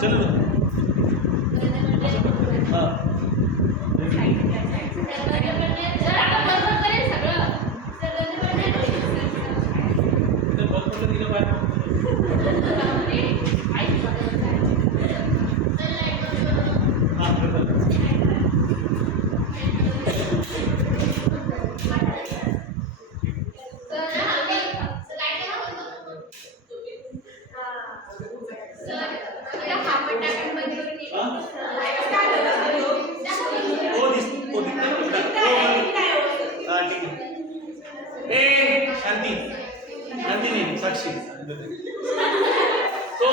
चलो हाँ शांति शांति नहीं साक्षी। तो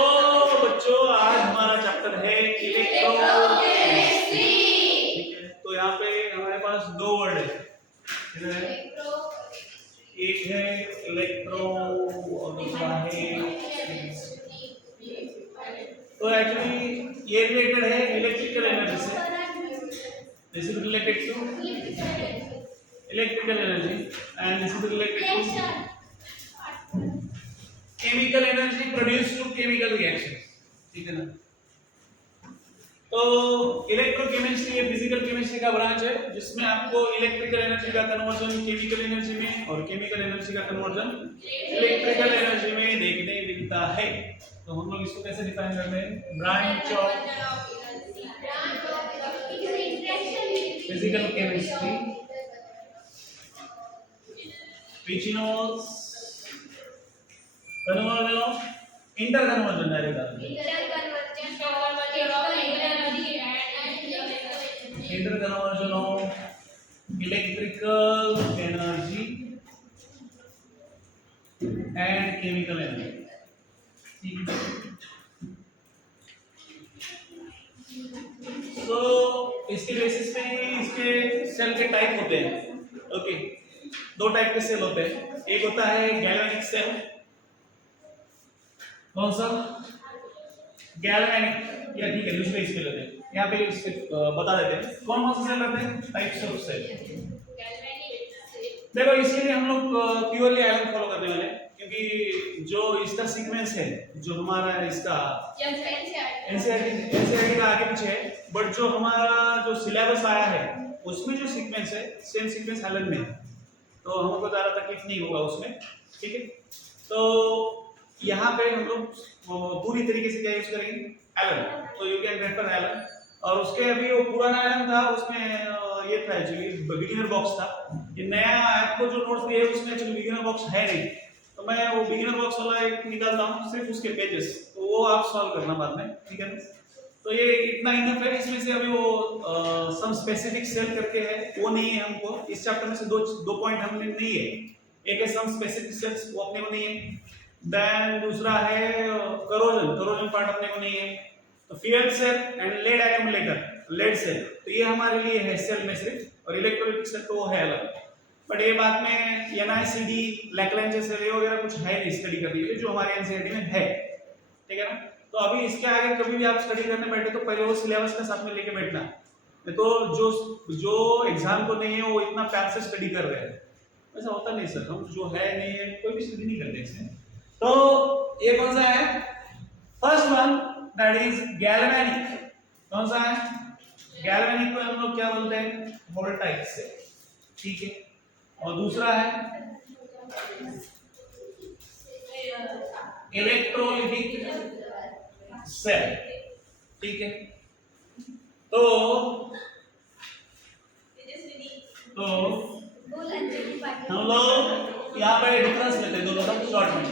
बच्चों आज हमारा चैप्टर है इलेक्ट्रोकेमिस्ट्री। ठीक है, तो यहाँ पे हमारे पास दो वर्ड है, एक है इलेक्ट्रो और दूसरा है। तो एक्चुअली ये रिलेटेड है इलेक्ट्रिकल एनर्जी से। This is related to electrical energy and this is related to chemical energy produced through chemical reactions। ठीक है ना। तो इलेक्ट्रोकेमिस्ट्री ये फिजिकल केमिस्ट्री का ब्रांच है जिसमें आपको इलेक्ट्रिकल एनर्जी का कन्वर्जन केमिकल एनर्जी में और केमिकल एनर्जी का कन्वर्जन इलेक्ट्रिकल एनर्जी में देखने मिलता है। तो हम लोग इसको कैसे डिफाइन करते हैं? Branch of physical chemistry which involves conversion of interconversion interconversion of electrical energy and chemical energy। तो इसके बेसिस पे इसके सेल के टाइप होते हैं। ओके, दो टाइप के सेल होते हैं, एक होता है गैल्वेनिक सेल। कौन सा? गैल्वेनिक, या ठीक है दूसरे इसके लेते हैं, यहाँ पे इसके बता देते हैं कौन कौन से सेल रहते हैं, टाइप्स ऑफ सेल। देखो इसलिए हम लोग प्योरली आयरन फॉलो करने वाले हैं क्योंकि जो इसका सीक्वेंस है जो हमारा इसका एनसीईआरटी का आगे पीछे है, बट जो हमारा जो सिलेबस आया है उसमें जो सीक्वेंस है सेम सीक्वेंस आयरन में है, तो हमको ज़्यादा तकलीफ नहीं होगा उसमें। ठीक है, तो यहाँ पे हम लोग पूरी तरीके से क्या यूज करेंगे? एलन। तो यू कैन रेफर एलन। और उसके अभी वो पुराना एलन था उसमें ये था एक्चुअली बिगिनर बॉक्स था। ये नया आपको जो नोट्स दिए है उसमें एक्चुअली बिगिनर बॉक्स है नहीं, तो मैं वो बिगिनर बॉक्स वाला एक निकालता हूँ सिर्फ उसके पेजेस, तो वो आप सॉल्व करना बाद में। ठीक है, तो ये इतना इनफ है। इसमें से अभी वो सम स्पेसिफिक सेल करके है वो नहीं है, हमको इस चैप्टर में से दो पॉइंट हमने नहीं है। एक है सम स्पेसिफिक सेल्स, वो अपने को नहीं है। देन दूसरा है करोजन पार्ट अपने को नहीं है। तो fuel cell and lead accumulator, lead cell, तो ये हमारे लिए है सेल में सिर्फ, और इलेक्ट्रोलाइटिक सेल तो वो है अलग। बट ये बात में NICD लैग्रेंज सेल वगैरह कुछ है नहीं स्टडी करने के लिए जो हमारे एनसीईआरटी में है। ठीक है ना। तो अभी इसके आगे कभी भी आप स्टडी करने बैठे तो पहले वो सिलेबस के साथ में लेके बैठना, नहीं तो जो एग्जाम को नहीं है वो इतना प्यार से स्टडी कर रहे हैं, ऐसा होता नहीं सर। हम जो है नहीं है कोई भी स्टडी नहीं करते इसमें। तो ये कौन सा है? First one that is galvanic. कौन सा है? गैल्वेनिक को हम लोग क्या बोलते हैं? वोल्टाइक से। ठीक है, और दूसरा है इलेक्ट्रोलाइटिक सेल। ठीक है, तो हम लोग यहाँ पे डिफरेंस लेते हैं दोनों का शॉर्ट में।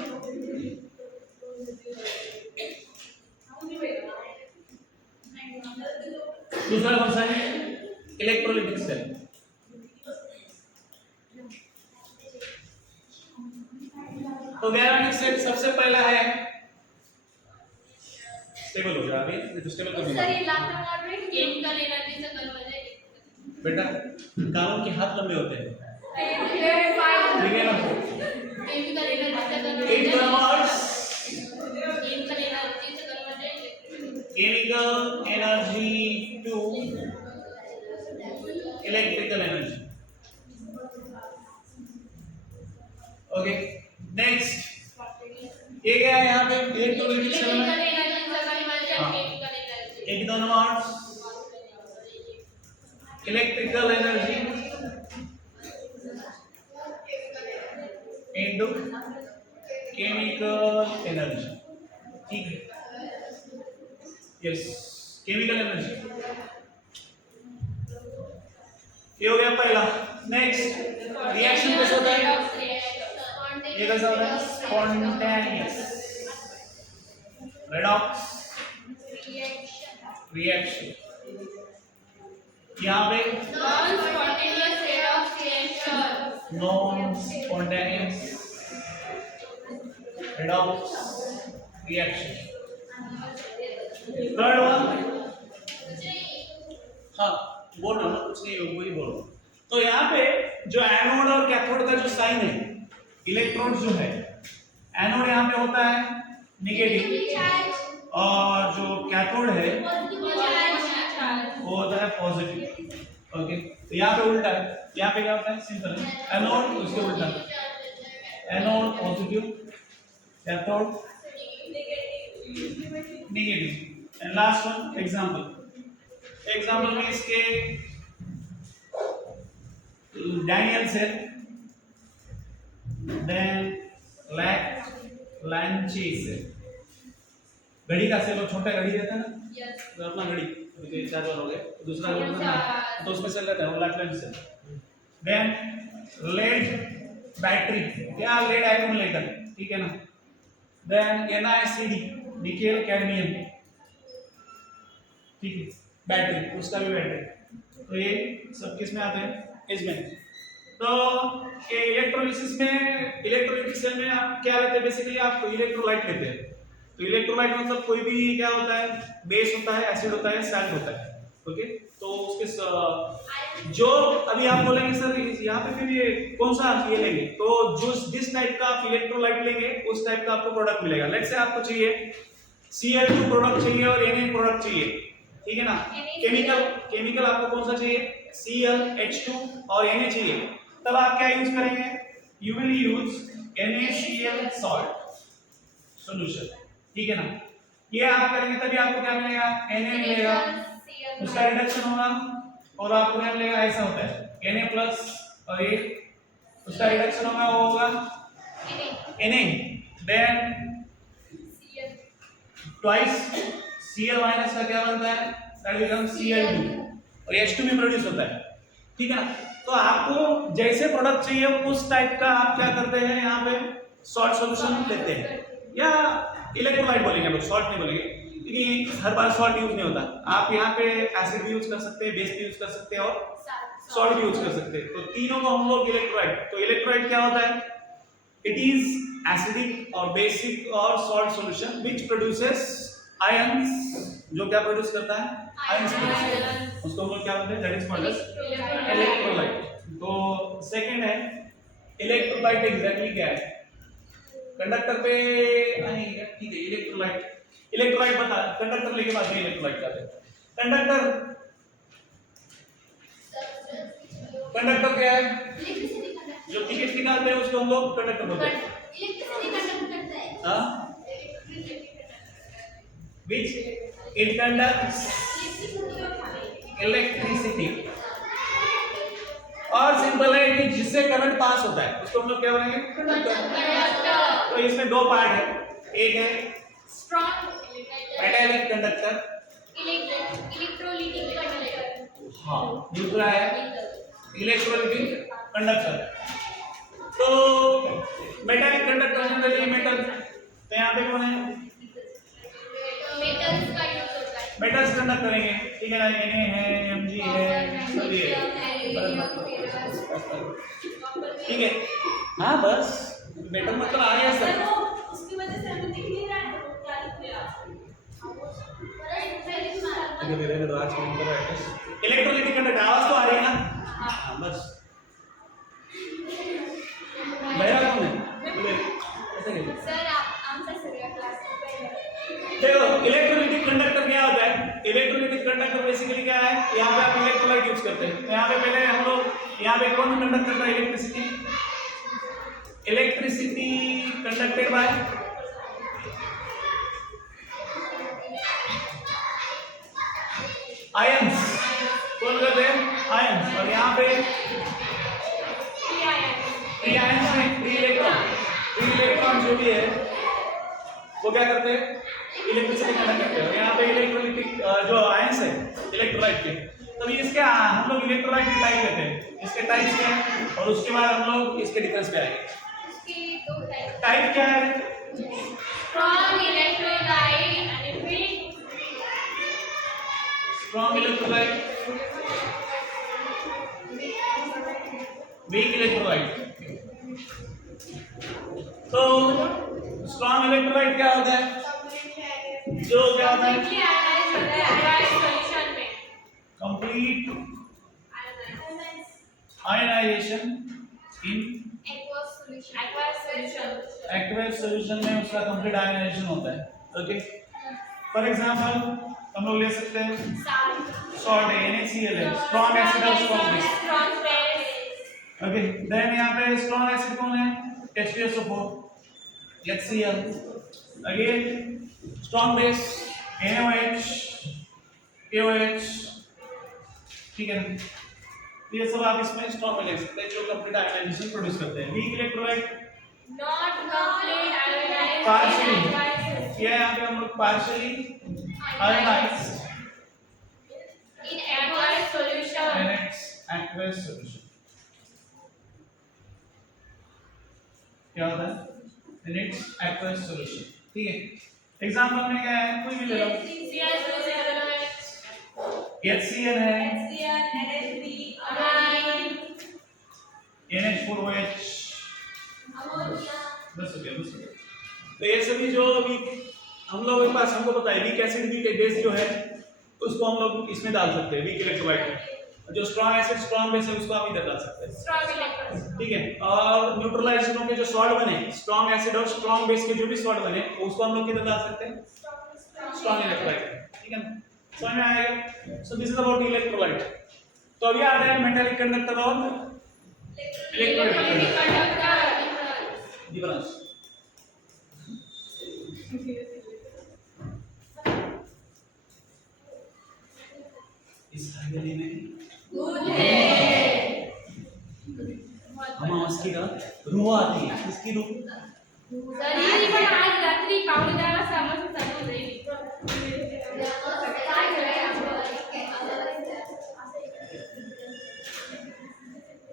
दूसरा कौन सा है? Electrolytic cell. तो गैल्वेनिक सेल सबसे पहला है, स्टेबल हो जा अभी तो स्टेबल कर दूंगा। केमिकल एनर्जी से कन्वर्जन। बेटा कानून के हाथ लंबे होते हैं, ठीक है ना। केमिकल एनर्जी से conversion, chemical energy to electrical energy. Okay, next ये क्या है यहाँ पे? इलेक्ट्रोलाइटिक सेल में E दोनों watts electrical energy into chemical energy, ठीक है, यस, केमिकल एनर्जी ये हो गया पहला। नेक्स्ट रिएक्शन कैसा होता है, ये कैसा होता है, स्पॉन्टेनियस रेडॉक्स रिएक्शन। यहाँ पे non spontaneous redox reaction. Third one, हाँ बोल रहा हूँ, कुछ नहीं वही बोल रहा हूँ। तो यहाँ पे जो एनोड और कैथोड का जो साइन है, इलेक्ट्रॉन जो है, एनोड यहाँ पे होता है नेगेटिव और जो कैथोड है वो होता है पॉजिटिव। ओके, तो यहाँ पे उल्टा है, यहाँ पे क्या होता है, सिंपल है, एनोड उसके उल्टा, anode positive, cathode negative. And last one example में इसके डैनियल से देन लैंचे से, घड़ी का से, लोग छोटा घड़ी रहता है ना, तो अपना घड़ी तो 4 बार हो गए, दूसरा तो उसमें से लेता है वो लैंच से। देन लेड बैटरी, क्या लेड एक्यूमुलेटर, ठीक है ना। देन NaCd निकेल कैडमियम, ठीक है, बैटरी, उसका भी बैटरी। तो ये सब किस में आते हैं, इसमें। तो ये इलेक्ट्रोलिसिस में, इलेक्ट्रोलिटिक सेल में आप क्या लेते हैं, बेसिकली आप इलेक्ट्रोलाइट लेते हैं। तो इलेक्ट्रोलाइट मतलब कोई भी क्या होता है, बेस होता है, एसिड होता है, सॉल्ट होता है। ओके, तो उसके जो अभी आप बोलेंगे सर यहाँ पे फिर ये कौन सा ये लेंगे, तो जो जिस टाइप का आप इलेक्ट्रोलाइट लेंगे उस टाइप का आपको प्रोडक्ट मिलेगा। लेट्स से आपको चाहिए Cl2 प्रोडक्ट चाहिए और Na प्रोडक्ट चाहिए, ठीक है ना। केमिकल आपको कौन सा चाहिए, Cl, H2 और Na चाहिए, तब आप क्या यूज करेंगे, you will use NaCl salt solution, ठीक है ना। ये आप करेंगे तभी आपको क्या मिलेगा, Na मिलेगा, उसका रिडक्शन होगा और आपको क्या मिलेगा, ऐसा होता है Na प्लस और ये उसका रिडक्शन होगा, वो होगा Na, then twice Cl minus का क्या बनता है, दैट बिकम्स Cl2 और H2 भी प्रोड्यूस होता है, ठीक है ना। तो आपको जैसे प्रोडक्ट चाहिए उस टाइप का आप क्या करते हैं, यहाँ पे सॉल्ट सॉल्यूशन देते हैं, या इलेक्ट्रोलाइट बोलेंगे लोग, सॉल्ट नहीं बोलेंगे क्योंकि हर बार सॉल्ट यूज नहीं होता। आप यहाँ पे एसिड भी यूज कर सकते हैं, बेस भी यूज कर सकते हैं और सॉल्ट भी यूज कर सकते हैं। तो तीनों को हम लोग इलेक्ट्रोलाइट, तो इलेक्ट्रोलाइट क्या होता है, इट इज एसिडिक और बेसिक और salt solution which produces ions, जो क्या प्रोड्यूस करता है, आयंस प्रोड्यूस, उसको हम लोग क्या बोलते हैं, दैट इज कॉल्ड इलेक्ट्रोलाइट। तो सेकंड है इलेक्ट्रोलाइट, एग्जैक्टली क्या है, कंडक्टर पे आएंगे, ठीक है। इलेक्ट्रोलाइट बता, कंडक्टर लेके बाद में इलेक्ट्रोलाइट का है। कंडक्टर क्या है, जो टिकट निकालते हैं उसको हम लोग कंडक्टर बोलते हैं। हां, which it conducts electricity, और सिंपल है कि जिससे करंट पास होता है उसको हम लोग क्या बोलेंगे, कंडक्टर। तो इसमें दो पार्ट है, एक है मेटालिक कंडक्टर, इलेक्ट्रोलिटिक कंडक्टर, हाँ, दूसरा है इलेक्ट्रोलिटिक कंडक्टर। तो मेटालिक कंडक्टर जनरली मेटल, तो यहाँ पे कौन है, मेटल्स का यूज होता है, मेटल्स कंडक्ट करेंगे, ठीक है ना, Na है, Mg है, सभी है, ठीक है। हाँ बस मेटल मतलब आ गया सर, उसकी वजह से हमें दिख नहीं रहा है क्या लिख रहे आप। मेरे तो आज में कर इलेक्ट्रोलिटिक कंडक्टर, आवाज तो आ रही है ना, हाँ बस। मेरा कौन है, बोले ऐसे नहीं सर आप आंसर सर क्लास में पहले देखो। इलेक्ट्रोलिटिक कंडक्टर क्या होता है, इलेक्ट्रोलिटिक कंडक्टर बेसिकली क्या है, यहाँ पे आप इलेक्ट्रोलाइट यूज करते हैं। तो यहाँ पे पहले हम लोग, यहाँ पे कौन कंडक्ट करता है, इलेक्ट्रिसिटी कंडक्टेड बाय आयंस, कौन करते हैं आयंस, और यहाँ पे फ्री आयंस में फ्री इलेक्ट्रॉन जो भी है वो क्या करते हैं इलेक्ट्रिसिटी कंडक्ट करते हैं। यहाँ पे इलेक्ट्रोलिटिक जो आयंस है इलेक्ट्रोलाइट के, तभी इसके हम लोग इलेक्ट्रोलाइट की टाइप लेते हैं, इसके टाइप्स क्या है और उसके बाद हम लोग इसके डिफरेंस पे आएंगे। इसकी दो टाइप टाइप क्या है? Strong electrolyte and weak strong electrolyte, weak electrolyte. तो स्ट्रॉन्ग इलेक्ट्रोलाइट क्या होता है? जो क्या होता है complete ionisation in aqueous solution में उसका कंप्लीट आयनाइजेशन होता है। ओके, फॉर एग्जांपल हम लोग ले सकते हैं सॉल्ट NaCl है, स्ट्रॉन्ग एसिड और स्ट्रॉन्ग बेस। ओके, देन यहाँ पे स्ट्रॉन्ग एसिड कौन है? H2SO4 HCl। Again strong base NaOH KOH, ठीक है ना? ये सब आप इसमें स्ट्रॉन्ग में ले सकते हैं जो कंप्लीट आयनाइजेशन प्रोड्यूस करते हैं। वीक इलेक्ट्रोलाइट पार्शियली, ये यहाँ पे हम लोग partially ionised in aqueous solution in its aqueous solution। क्या होता है? in its aqueous solution, ठीक है। एग्जांपल में क्या है? कोई भी ले लो, HCl है, NH4OH, बस हो गया। तो ये सभी जो अभी हम लोगों के पास हमको पता है वीक एसिड वीक बेस जो है उसको हम लोग इसमें डाल सकते हैं वीक इलेक्ट्रोलाइट में। जो स्ट्रॉन्ग एसिड स्ट्रॉन्ग बेस है उसको हम इधर डाल सकते हैं, ठीक है। और न्यूट्रलाइजेशन के जो सॉल्ट बने स्ट्रॉन्ग एसिड और स्ट्रॉन्ग बेस के जो भी सॉल्ट बने उसको हम लोग किधर डाल सकते हैं? स्ट्रॉन्ग इलेक्ट्रोलाइट, ठीक है ना? समझ में आएगा? So this is about electrolyte. तो अभी आ रहे हैं मेटालिक कंडक्टर और इलेक्ट्रोलाइट डिफरेंस। इस हरियाली में हम मस्की का रूह आती है, इसकी रूह तरी पण आज रात्री पावणे 10 वाजता आम्हाला चालू होईल।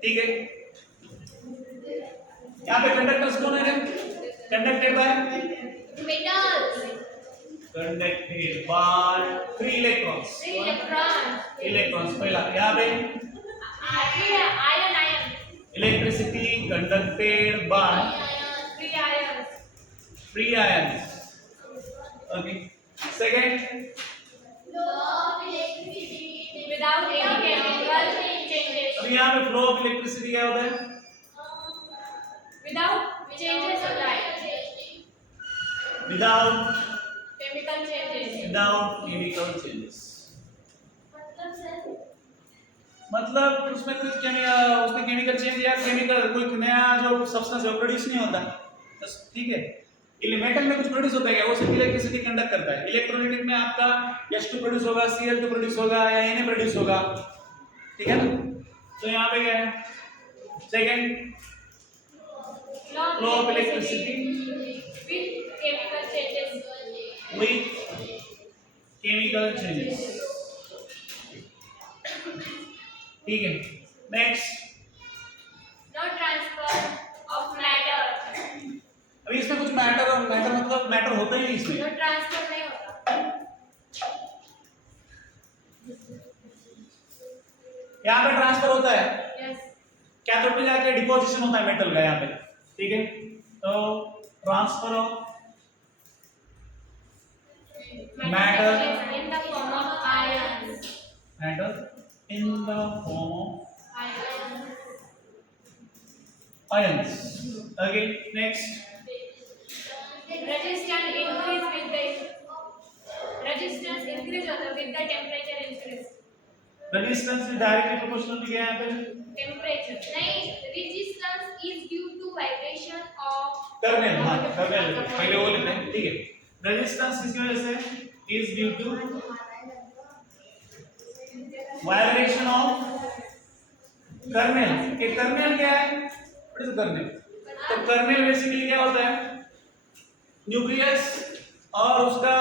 ठीक है। यहाँ पे कंडक्टर्स कौन है? Conducted by metals conducted by free electrons. Electrons पहला यहाँ पे ion electricity conducted by free ions. Okay, second without any chemical changes अब यहाँ पे फ्लो ऑफ इलेक्ट्रिसिटी क्या होता है? without changes of light without chemical changes chemical changes. मतलब उसमें कोई उसमें केमिकल चेंज या केमिकल कोई नया जो सब्सटेंस है प्रोड्यूस नहीं होता, बस, ठीक है। मेटल में कुछ प्रोड्यूस होता है क्या? वो सिर्फ इलेक्ट्रिसिटी कंडक्ट करता है। इलेक्ट्रोलाइटिक में आपका H2 प्रोड्यूस होगा, Cl2 प्रोड्यूस होगा या Na प्रोड्यूस होगा, ठीक है ना? तो यहाँ पे क्या है? Second flow of electricity with chemical changes with chemical changes, ठीक है। Next no transfer of matter अभी इसमें कुछ मैटर मतलब मैटर होता ही नहीं इसमें। no transfer नहीं होता। यहाँ पे ट्रांसफर होता है, yes कैथोड पे जाके डिपोजिशन होता है मेटल का यहाँ पे, ठीक है। तो transfer of matter in the form of ions matter in the form of ions। Okay, next resistance increase होता है with the temperature increase। Resistance से डायरेक्टली प्रोपोर्शनल लिखा है यहाँ पे temperature नहीं, resistance is due to vibration of करने दो, हाँ करने दो, पहले वो लेते हैं, ठीक है। रेजिस्टेंस किसकी वजह से? Is due to vibration of kernel. ये कर्नेल क्या है? What is kernel? तो कर्नेल बेसिकली क्या होता है? न्यूक्लियस और उसका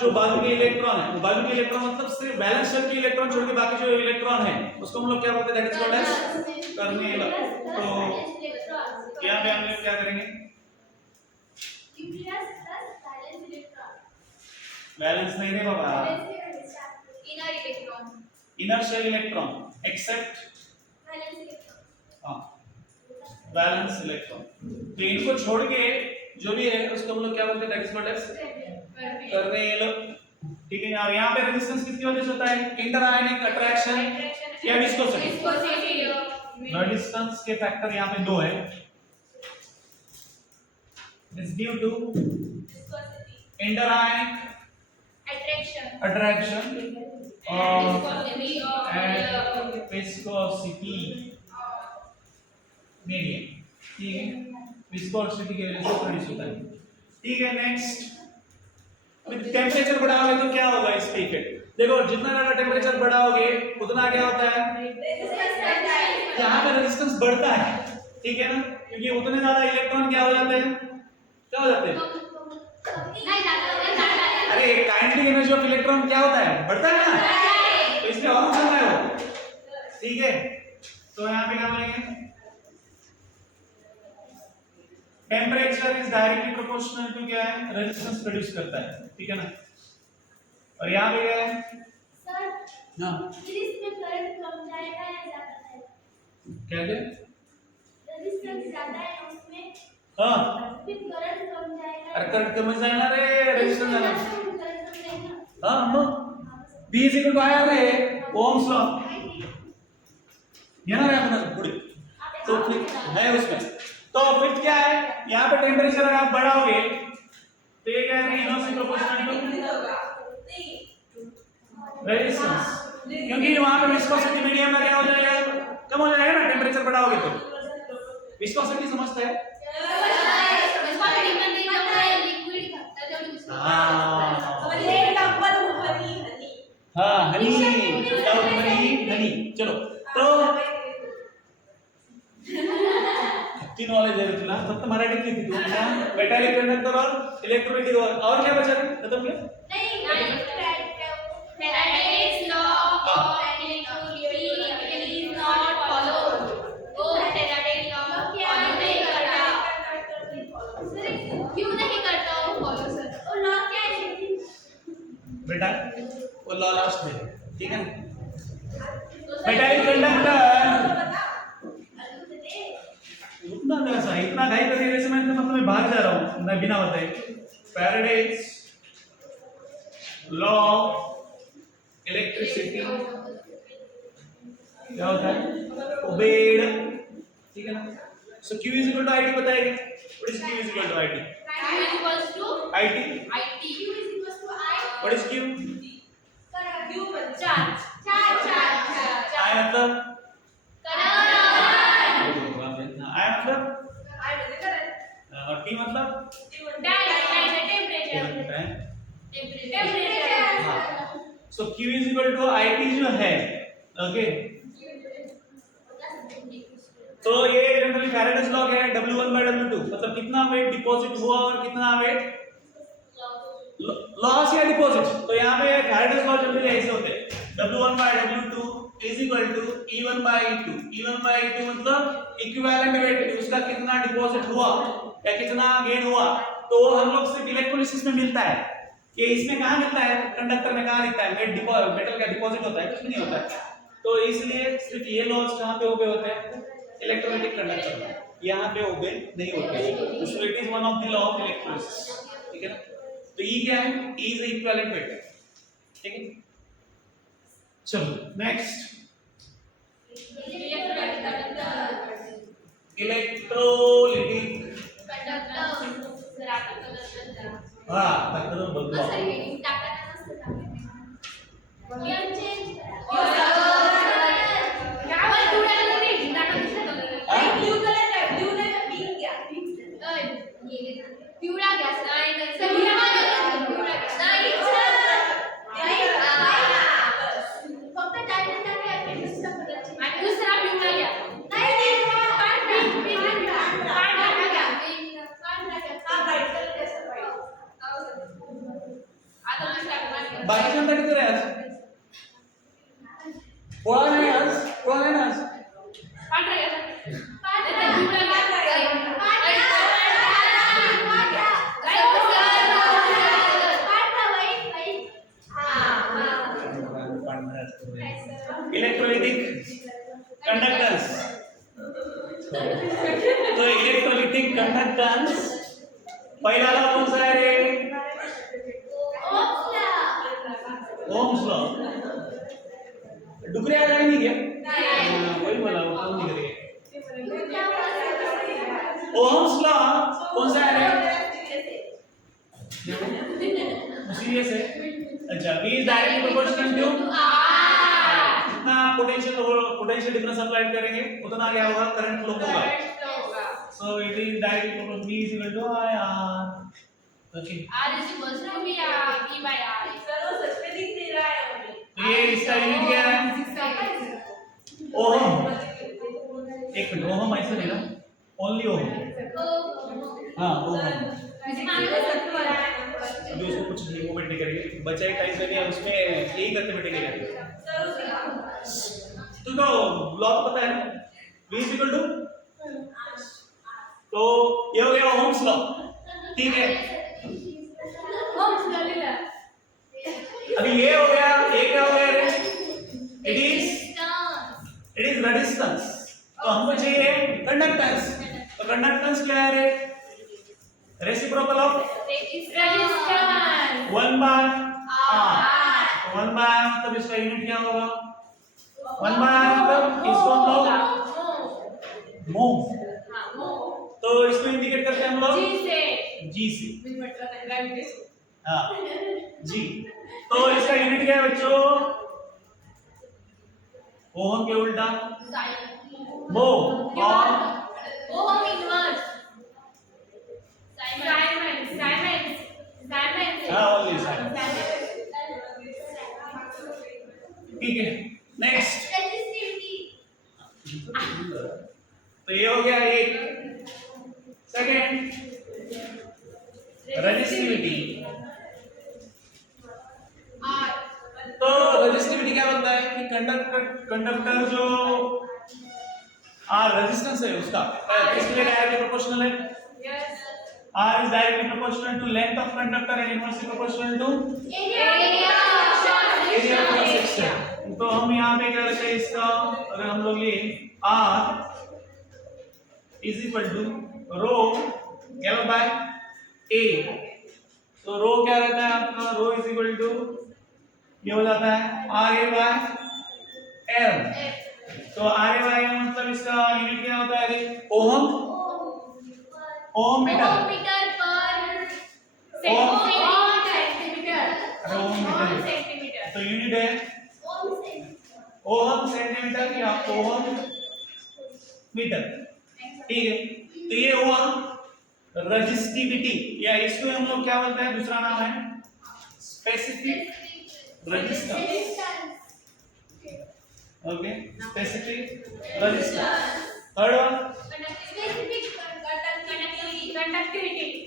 जो बाजू के इलेक्ट्रॉन है, बाजू के इलेक्ट्रॉन मतलब सिर्फ बैलेंस शेल के इलेक्ट्रॉन छोड़ के बाकी जो इलेक्ट्रॉन है उसको हम लोग क्या बोलते हैं? That is called as kernel. तो यहाँ पे हम लोग क्या करेंगे? Nucleus plus valence electron, valence नहीं है बाबा, inner electron, inner shell electron except valence electron, हाँ बैलेंस इलेक्ट्रॉन। तो इनको छोड़ के जो भी है उसको हम लोग क्या बोलते हैं? That is called as kernel. ठीक है। और यहाँ पे रेजिस्टेंस किसकी वजह से होता है? इंटरआयनिक अट्रैक्शन या विस्कोसिटी। रेजिस्टेंस के फैक्टर यहाँ पे दो है। Is due to interionic attraction and viscosity medium. ठीक है, विस्कोसिटी की वजह से प्रोड्यूस होता है। ठीक है। नेक्स्ट, अभी टेम्परेचर बढ़ाओगे तो क्या होगा इस पे इफेक्ट? देखो जितना ज्यादा टेम्परेचर बढ़ाओगे उतना क्या होता है? यहाँ पे रेजिस्टेंस बढ़ता है। ठीक है ना, क्योंकि उतने ज्यादा इलेक्ट्रॉन क्या हो जाते हैं? क्या हो जाते हैं? अरे काइनेटिक एनर्जी ऑफ इलेक्ट्रॉन क्या होता है? बढ़ता है ना, तो इसलिए और बढ़ता है वो। ठीक है, तो यहाँ पे क्या बोलेंगे? Temperature is directly proportional to क्या है? रेजिस्टेंस प्रोड्यूस करता है। ठीक है ना। और यहाँ पे क्या है? सर हाँ इसमें करंट कम जाएगा या ज्यादा जाएगा? क्या है? रेजिस्टेंस ज्यादा है उसमें, हाँ फिर करंट कम जाएगा। अरे करंट कम जाएगा रे, रेजिस्टेंस जाना। करंट कम जाएगा। हाँ हम V is equal to I रे, ओम्स लॉ। ये ना रे अपना पूरी। तो फिर है उसमें। तो फिर क्या है? यहाँ पे टेम्परेचर अगर आप बढ़ाओगे तो ये क्या है? इनवर्सली प्रोपोर्शनल टू रेजिस्टेंस, क्योंकि वहां पे विस्कोसिटी मीडियम में क्या हो जाएगा? कम हो जाएगा ना टेम्परेचर बढ़ाओगे तो। विस्कोसिटी समझते हैं? हाँ हनी, हनी। चलो तो किती नॉलेज है तुला? फक्त मराठीत लिहिती तू ना। मेटॅलिक कंडक्टर और इलेक्ट्रोलिटिक और क्या बचा रे? खत्म किया? नहीं Faraday's law of electrolytic is not followed. वो Faraday's law follow नहीं करता। क्यों नहीं करता वो follow सर? वो law क्या है? बेटा वो लॉ लास्ट में, ठीक है। मेटॅलिक कंडक्टर उतना मेरा सा इतना घाई करके जैसे मैं मतलब मैं भाग जा रहा हूँ मैं बिना बताए। फैराडेज लॉ इलेक्ट्रिसिटी क्या होता है? ओबेड, ठीक है ना। So Q is equal to IT बताएंगे। What is Q is equal to IT? Q equals to IT Q is equals to I. What is Q? Q charge. I मतलब I मतलब और T मतलब so Q is equal to IT जो है, okay. तो ये generally Faraday's law है W1/W2, मतलब कितना वेट डिपॉजिट हुआ और कितना वेट लॉस या डिपॉजिट। तो यहाँ पे फैराडेज लॉ जनरली ऐसे होते हैं W1/W2 is equal to E1/E2। E1/E2 मतलब इक्विवेलेंट वेट, उसका कितना डिपॉजिट हुआ या कितना गेन हुआ। तो हम लोग सिर्फ इलेक्ट्रोलिसिस में मिलता है। ये इसमें कहाँ मिलता है? कंडक्टर में कहाँ लिखता है? मेटल का डिपॉजिट होता है, कुछ नहीं होता है। तो इसलिए सिर्फ ये लॉस कहाँ पे ओबे होते हैं? इलेक्ट्रोलाइटिक कंडक्टर में। यहाँ पे ओबे नहीं होते। सो it is one of the law of electrolysis, ठीक है ना। तो ई क्या है? ई इज इक्विवेलेंट वेट, ठीक है। चलो नेक्स्ट, इलेक्ट्रोलिटिक हाँ तक तो बोल दो। बाकी जनता किती आहे आज? कोण आहे आज? कोण आहे आज? Electrolytic conductance. तो इलेक्ट्रोलिटिक कंडक्टन्स पहिला लॉ कौन सा है रे? Ohm's law. डुकरे आ जाएंगे क्या? वही बोला वो कौन दिख रही है? ओम्स लॉ कौन सा है रे? सीरियस है? अच्छा, V is directly proportional to जितना पोटेंशियल डिफरेंस अप्लाई करेंगे उतना क्या होगा? करंट फ्लो होगा. So it is directly proportional. V is equal to IR. Okay. तो ये इसका यूनिट क्या है? ओम. एक मिनट, ओम ऐसे नहीं ना, ओनली ओम. हाँ ओम. अभी उसको कुछ मूवमेंट नहीं करेंगे, बचा एक टाइम करिए, उसमें यही करते बैठेंगे. तो लॉ तो पता है ना, V is equal to, तो ये हो गया ओम्स लॉ. ठीक है. अभी ये हो गया, ये क्या हो गया रे? It is resistance. तो हमको चाहिए कंडक्टेंस. तो कंडक्टेंस क्या है रे? Reciprocal of resistance 1 by R. 1 by R मतलब इसका यूनिट क्या होगा? 1 बाय R मतलब इसको हम लोग मोम. तो इसको इंडिकेट करते हैं हम लोग G से. हाँ G. तो इसका यूनिट क्या है बच्चों? ओम के उल्टा मो और ओम इनवर्स हाँ ओनली साइन. ठीक है. नेक्स्ट. तो ये हो गया एक. Second resistivity. तो रेजिस्टिविटी क्या बनता है कि कंडक्टर जो R रेजिस्टेंस है उसका किसके लिए डायरेक्टली प्रोपोर्शनल है? R is directly proportional to length of conductor and inversely proportional to area of cross section. तो हम यहाँ पे क्या रखते हैं इसका? अगर हम लोग ये R is equal to rho L by A. तो rho क्या रहता है आपका? rho is equal to ये हो जाता है RA by L. तो RA by L मतलब इसका यूनिट क्या होता है? ओम. ओम मीटर पर सेंटीमीटर. तो यूनिट है ओम सेंटीमीटर या ओम मीटर. ठीक है. तो ये हुआ रेजिस्टिविटी, या इसको हम लोग क्या बोलते हैं? दूसरा नाम है specific resistance. Okay, specific resistance. Third one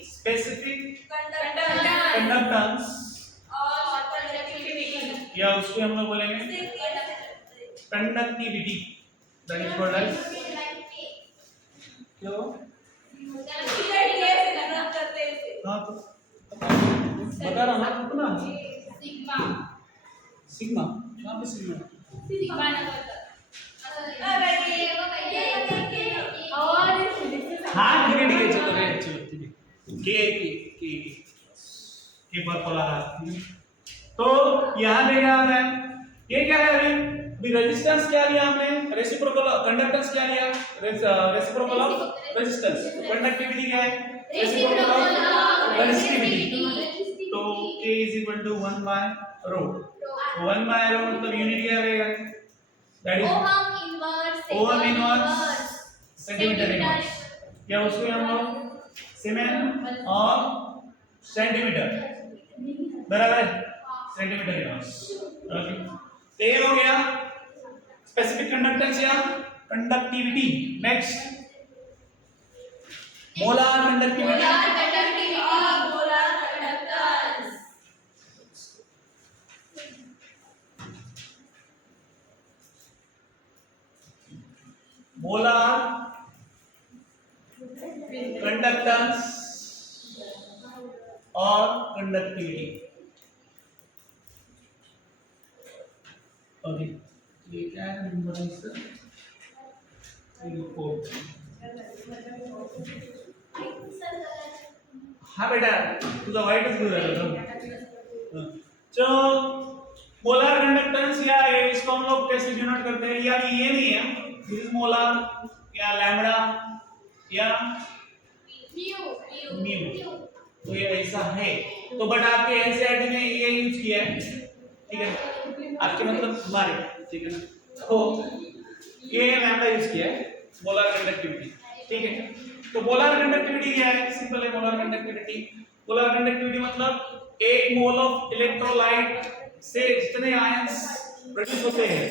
specific conductance, या उसको हम लोग बोलेंगे conductivity. That is called as क्यों? हाँ तो बता रहा हूँ ना. सिग्मा. कहाँ पे सिग्मा? हाँ ठीक है चलो ठीक है. के पर खोला रहा. तो यहाँ पे क्या आ रहा है? ये क्या है अभी? रेजिस्टेंस क्या लिया हमने? रेसिप्रोकल कंडक्टेंस क्या लिया? Reciprocal of resistance. कंडक्टिविटी क्या है? Reciprocal of resistivity. तो K is equal to 1 by rho. 1 by rho मतलब यूनिट क्या रहेगा? That is ohm inverse centimetre inverse. या उसको हम लोग सीमेन और सेंटीमीटर बराबर है? Centimetre inverse. ओके. तो ये हो गया स्पेसिफिक कंडक्टेंस या conductivity. Next molar conductivity. Molar conductance और कंडक्टिविटी। ओके, ये क्या है नंबर है इसका? हाँ बेटा, तुझा वाईटच घेऊन राहिला तो। जो मोलार कंडक्टेंस या इसको हम लोग कैसे डिनोट करते हैं? या ये नहीं है, दिस इज मोलार या लैम्बडा या म्यू, तो ये ऐसा है। तो बट आपके एनसीईआरटी में ये यूज किया है, ठीक है, आपके मतलब हमारे, ठीक है ना। तो ये लैम्बडा यूज किया है मोलार कंडक्टिविटी, ठीक है। तो मोलार कंडक्टिविटी क्या है? सिंपल है मोलार कंडक्टिविटी। मोलार कंडक्टिविटी मतलब एक मोल ऑफ इलेक्ट्रोलाइट से जितने आयंस प्रोड्यूस होते हैं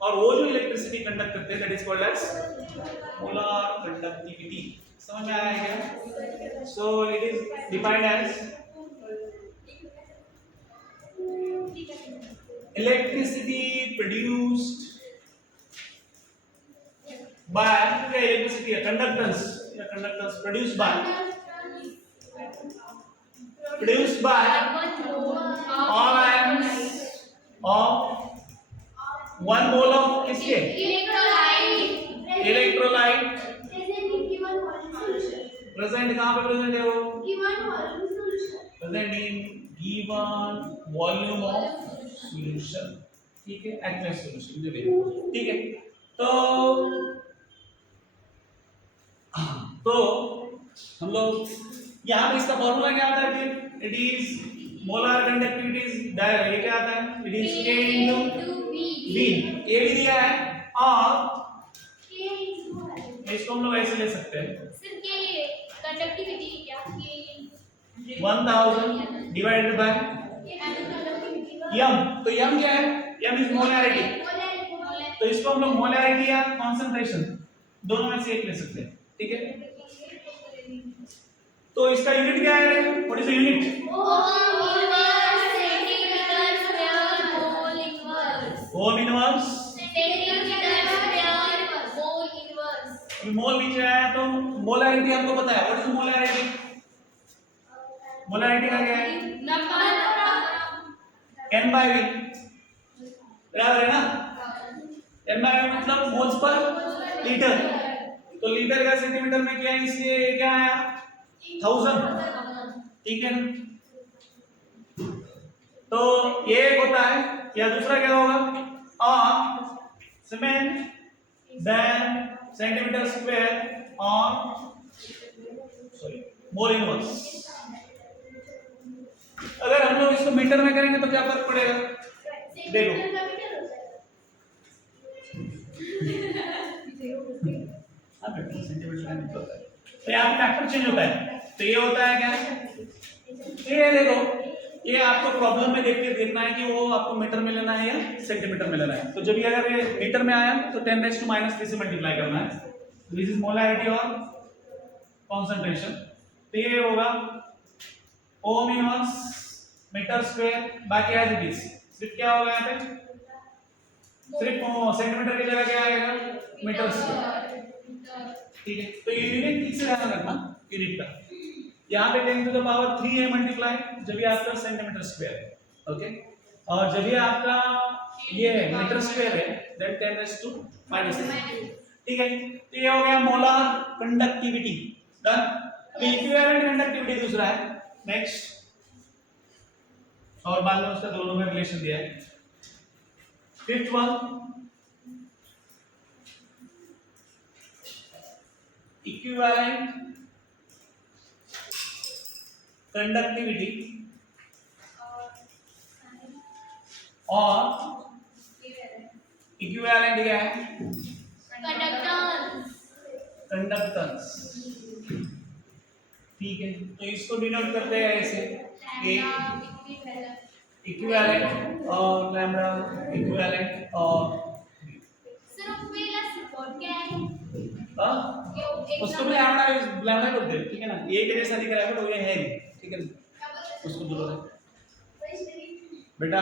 और वो जो इलेक्ट्रिसिटी कंडक्ट करते हैं, that is called as molar conductivity. समझ में आया क्या? So it is defined as electricity produced by electricity conductance produced by all ions of 1 mole of किसके? इलेक्ट्रोलाइट प्रेजेंट कहाँ पे प्रेजेंट है वो? Present in given volume of solution, ठीक है, एक्वस सॉल्यूशन जो भी, ठीक है। तो हम लोग यहाँ पे इसका फॉर्मूला क्या आता है? फिर it is molar conductivity is ये क्या आता है? It is K into V, ये भी दिया है, और इसको हम लोग ऐसे ले सकते हैं, सिर्फ ये कंडक्टिविटी क्या? 1000 डिवाइडेड बाय m। तो m क्या है? m is molarity. तो इसको हम लोग मोलैरिटी या कंसंट्रेशन दोनों में से एक ले सकते हैं, ठीक है। तो इसका यूनिट क्या है? What is the unit? Ohm inverse. Mole नीचे आया तो मोलैरिटी हमको पता है, व्हाट इज मोलैरिटी? मोलैरिटी का क्या है? n by v, बराबर है ना? n by v मतलब मोल्स पर लीटर। तो लीटर का सेंटीमीटर में क्या है? इसलिए क्या आया? 1000, ठीक है ना। तो ये एक होता है, या दूसरा क्या होगा? सीमेंट देन सेंटीमीटर स्क्वायर और सॉरी मोल इनवर्स। अगर हम लोग इसको मीटर में करेंगे तो क्या फर्क पड़ेगा? देखो, तो यहाँ पे फैक्टर चेंज होता है। तो ये होता है क्या? ये देखो, ये आपको प्रॉब्लम में देखना है कि वो आपको मीटर में लेना है या सेंटीमीटर में लेना है। तो जब ये अगर ये मीटर में आया तो 10⁻³ से मल्टीप्लाई करना है। दिस इज मोलैरिटी और कॉन्सेंट्रेशन। तो ये होगा ओम इनवर्स मीटर स्क्वायर, बाकी एज इट इज। सिर्फ क्या होगा यहाँ पे? सिर्फ सेंटीमीटर की जगह क्या आएगा? मीटर स्क्वायर, ठीक है। तो ये यूनिट ठीक से ध्यान रखना यूनिट का। यहाँ पे 10⁻³ है मल्टीप्लाई, जब ये आपका सेंटीमीटर स्क्वायर है, ओके। और जब ये आपका ये मीटर स्क्वायर है दैट 10⁻⁻⁻, ठीक है। तो ये हो गया मोलार कंडक्टिविटी, डन। अभी इक्विवेलेंट कंडक्टिविटी दूसरा है, नेक्स्ट, और बाद में उसका दोनों में रिलेशन दिया है। फिफ्थ वन, इक्विवेलेंट कंडक्टिविटी और इक्विवेलेंट क्या है? कंडक्टेंस, ठीक है। तो इसको डिनोट करते हैं ऐसे, इक्विवेलेंट और लैम्बडा इक्विवेलेंट और उसको भी लैम्बडा बोलते हैं, ठीक है ना। ये के जैसा दिख रहा है तो ये है, ठीक है ना, उसको बोलो बेटा।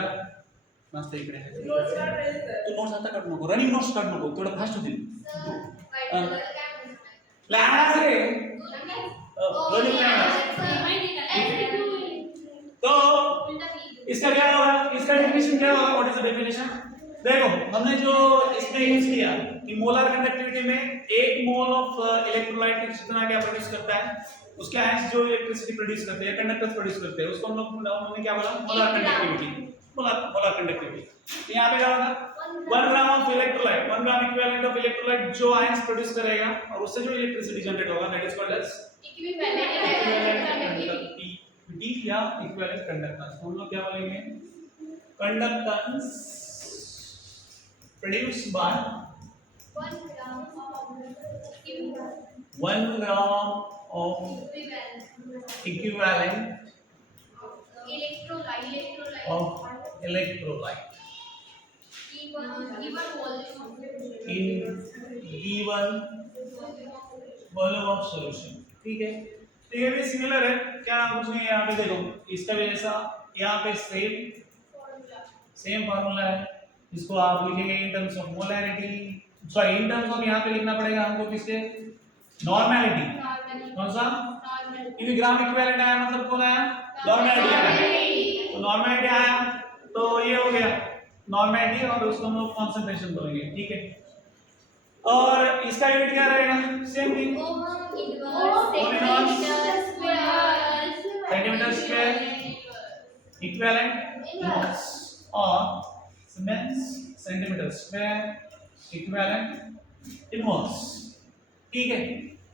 मस्त इकडे आहे. नोट्स काढ रे सर. तू नोट्स आता काढू नको, रनिंग नोट्स काढू नको, थोडं फास्ट होतील. व्हाईट कलर काय म्हणतात? लॅमडास रे, रनिंग लॅमडास. तो इसका क्या होगा, इसका डेफिनेशन क्या होगा, व्हाट इज द डेफिनेशन? देखो हमने जो इसमें यूज किया कि मोलर कंडक्टिविटी में 1 मोल ऑफ इलेक्ट्रोलाइट कितना क्या प्रोड्यूस करता है, उसके आयंस जो इलेक्ट्रिसिटी प्रोड्यूस करते हैं, कंडक्टर्स प्रोड्यूस करते हैं, उसको हम लोग हमने क्या बोला, मोलर कंडक्टिविटी. Molar conductivity. तो यहाँ पे क्या होगा, 1 gram of electrolyte, 1 gram equivalent of electrolyte जो आयंस प्रोड्यूस करेगा और उससे जो इलेक्ट्रिसिटी जनरेट होगा, that is called as equivalent या इक्विवेलेंट कंडक्टेंस. हम लोग क्या बोलेंगे, conductance produced by 1 gram of equivalent of electrolyte in given volume of solution. ठीक है, तो ये भी सिमिलर है. क्या मुझे यहाँ पे देखो, इसका भी ऐसा यहाँ पे सेम फार्मूला है. इसको आप लिखेंगे in terms of molarity, sorry in terms of यहाँ पे लिखना पड़ेगा हमको किसके, नॉर्मैलिटी. कौन सा, क्योंकि ग्राम इक्विवेलेंट आया मतलब कौन आया, नॉर्मैलिटी आया. तो नॉर्मैलिटी आया तो ये हो गया नॉर्मैलिटी, और उसको हम लोग कंसंट्रेशन बोलेंगे. ठीक है, और इसका यूनिट क्या रहेगा, same thing, centimetre square equivalent inverse, और Siemens centimetre square equivalent inverse. ठीक है,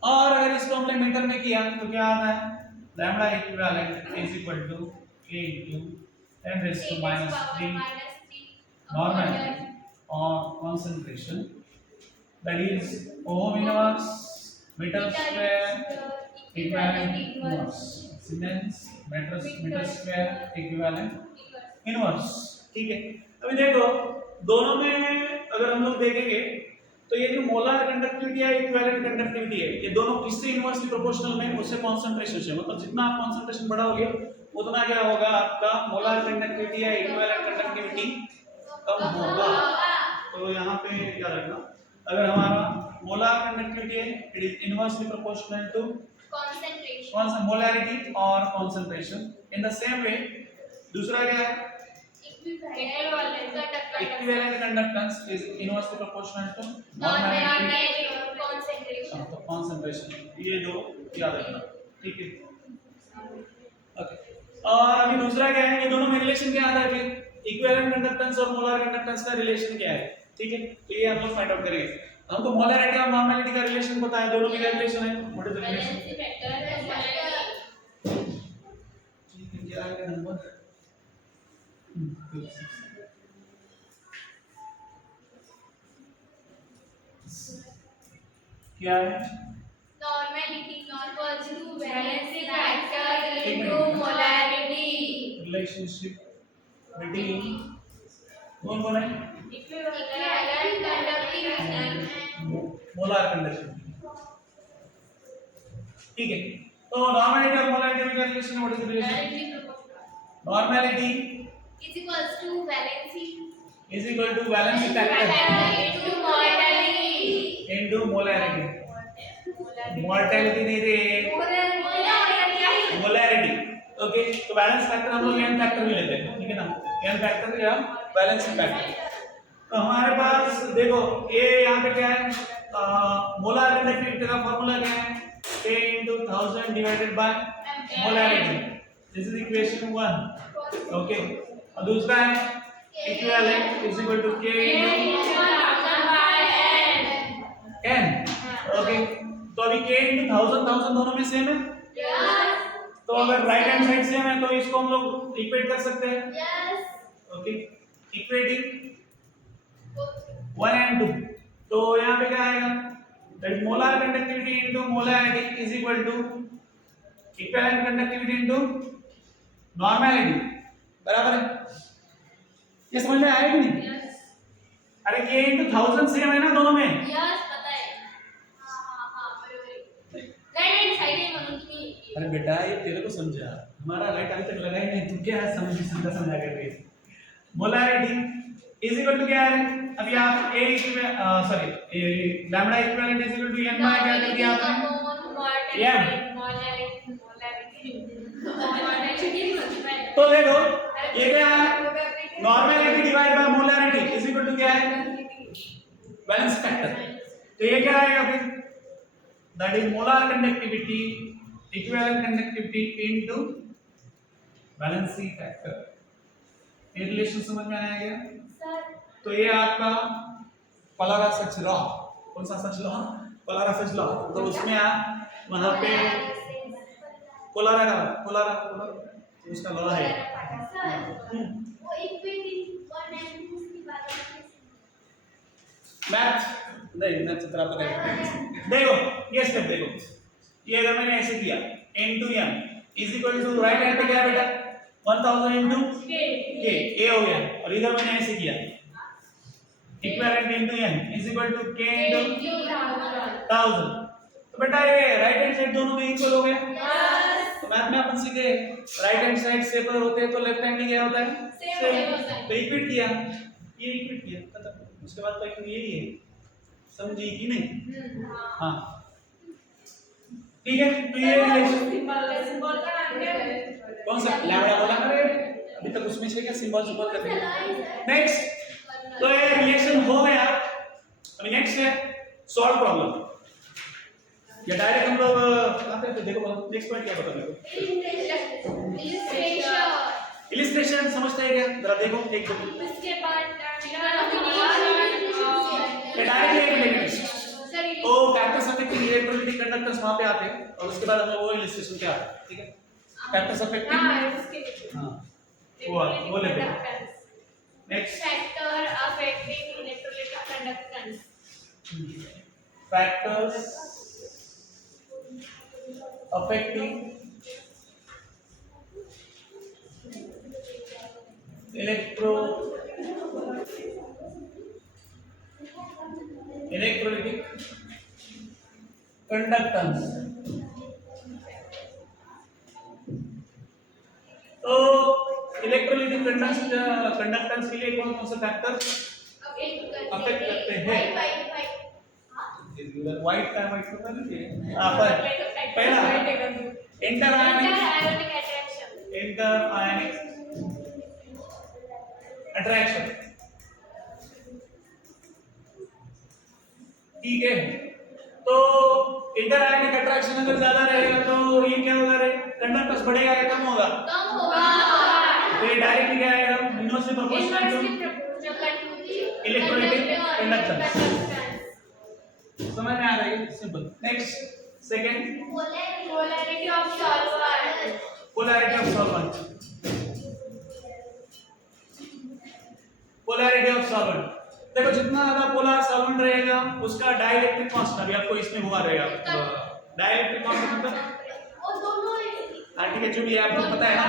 और अगर इसको हमने मीटर में किया तो क्या आता है, lambda equivalent is equal to k into 10⁻³ normality और concentration, that is ohm inverse metre square equivalent inverse, Siemens metre square equivalent inverse. ठीक है, अभी देखो दोनों में अगर हम लोग देखेंगे तो ये जो मोलर कंडक्टिविटी है, इक्विवेलेंट कंडक्टिविटी है, ये दोनों किससे इनवर्सली प्रोपोर्शनल में, उससे कंसंट्रेशन से. मतलब जितना आप कंसंट्रेशन बढ़ाओगे उतना क्या होगा, आपका मोलर कंडक्टिविटी या इक्विवेलेंट कंडक्टिविटी कम होगा. तो यहाँ पे क्या रखना, अगर हमारा मोलर कंडक्टिविटी है, it is inversely proportional to concentration, molarity और concentration. In the same way दूसरा क्या है, equivalent conductance is inversely proportional to normality concentration. तो concentration. ये दो याद रखना. ठीक है, ओके. और अभी दूसरा क्या है, ये दोनों में रिलेशन क्या आता है, फिर इक्विवेलेंट कंडक्टेंस और मोलर कंडक्टेंस का रिलेशन क्या है. ठीक है, तो ये हम लोग फाइंड आउट करेंगे. हमको मोलैरिटी और नॉर्मैलिटी का रिलेशन पता है, दोनों में क्या रिलेशन है, व्हाट इज द रिलेशन. ठीक है, क्या है नंबर क्या है, Normality equals to valency factor into molarity. Relationship between कौन है, Equivalent conductivity. Molar conductivity. ठीक है, तो नॉर्मैलिटी और मोलैरिटी में क्या रिलेशन है, what is the relation. Normality Is equals to valency is equal to valency factor into mortality. Into molarity. Mortality नहीं रे, मोलैरिटी. ओके, तो वैलेंस फैक्टर हम लोग n फैक्टर भी लेते हैं. ठीक है ना, n फैक्टर या वैलेंसी फैक्टर. तो हमारे पास देखो ये यहाँ पे क्या है, मोलर कंडक्टिविटी का फार्मूला क्या है, k into 1000 divided by molarity. This is equation 1. Okay, और दूसरा है equivalent is equal to k into n. Okay, तो अभी k into 1000 दोनों में सेम है. तो अगर राइट हैंड साइड सेम है तो इसको हम लोग इक्वेट कर सकते हैं. Okay, equating 1 and 2. तो यहाँ पे क्या आएगा, that molar conductivity into molarity is equal to equivalent conductivity into normality. बराबर है, ये समझ में आया कि नहीं. अरे k into 1000 सेम है ना दोनों में. अरे बेटा ये तेरे को समझा, हमारा राइट अभी तक लगा ही नहीं, तू क्या समझ समझा कर रही है. मोलैरिटी इज इक्वल टू क्या है? अभी आप A sorry lambda equivalent is equal to n by क्या कर दिया आपने? तो देखो ये क्या है? Normality divide by molarity is equal to क्या है? Valence factor. तो ये क्या आएगा फिर? That is molar conductivity equivalent conductivity into valency factor. ये रिलेशन समझ में आया क्या? तो ये आपका कोलारा सच लॉ। कौन सा such law? Kolara such law. तो उसमें आप वहां पे कोलारा उसका लॉ है। मैथ नहीं, मैथ चित्र आपको देखो ये स्टेप देखो। ये अगर मैंने ऐसे किया n to m is equal to right hand पे क्या है बेटा? 1000 into k a हो गया। और इधर मैंने ऐसे किया equivalent into n is equal to k into 1000। तो बेटा ये राइट हैंड साइड दोनों में इक्वल हो गया। तो मैथ में अपन सीखे राइट हैंड साइड सेपर होते हैं तो लेफ्ट हैंड में क्या होता है? सेम। तो इक्विट किया, ये इक्विट किया खत्म। उसके बाद तो यही है, समझी कि नहीं? हाँ ठीक है। तो ये रिलेशन सिंबल का नाम क्या है? कौन सा? लैम्डा बोला करे अभी तक उसमें से क्या सिंबल सुपर कर दिया। नेक्स्ट तो ये रिलेशन हो गया। अभी नेक्स्ट है सॉल्व प्रॉब्लम। या डायरेक्ट हम लोग आते हैं। तो देखो नेक्स्ट पॉइंट क्या बता मेरे को? इलिस्ट्रेशन समझते हैं क्या? जरा देखो एक दो। उसके बाद तो कैरेक्टर्स अफेक्टिंग इलेक्ट्रोलिटिक कंडक्टर्स वहां पे आते हैं और उसके बाद हम लोग वो इलिस्ट्रेशन क्या आते हैं। ठीक है, कैरेक्टर्स अफेक्टिंग हां वो लेते हैं। Next factor affecting electrolytic conductance. Factors affecting electrolytic conductance. तो इलेक्ट्रोलिटिक कंडक्टेंस के लिए कौन कौन से फैक्टर अफेक्ट करते हैं? व्हाइट का व्हाइट होता है ना पर पहला इंटर आयनिक अट्रैक्शन। ठीक है, तो इंटर आयनिक अट्रैक्शन अगर ज्यादा रहेगा तो ये क्या होगा रे? कंडक्टेंस बढ़ेगा या कम होगा? तो ये डायरेक्टली क्या आएगा? Inversely proportional to electrolytic conductance. समझ में आ रही है? Simple. Next second polarity of solvent. Polarity of solvent. Polarity of solvent देखो जितना ज्यादा पोलर सॉल्वेंट रहेगा उसका डाइलेक्ट्रिक कांस्टेंट अभी आपको इसमें हुआ रहेगा। डाइलेक्ट्रिक कांस्टेंट मतलब वो दोनों ठीक है जो भी है आपको पता है ना।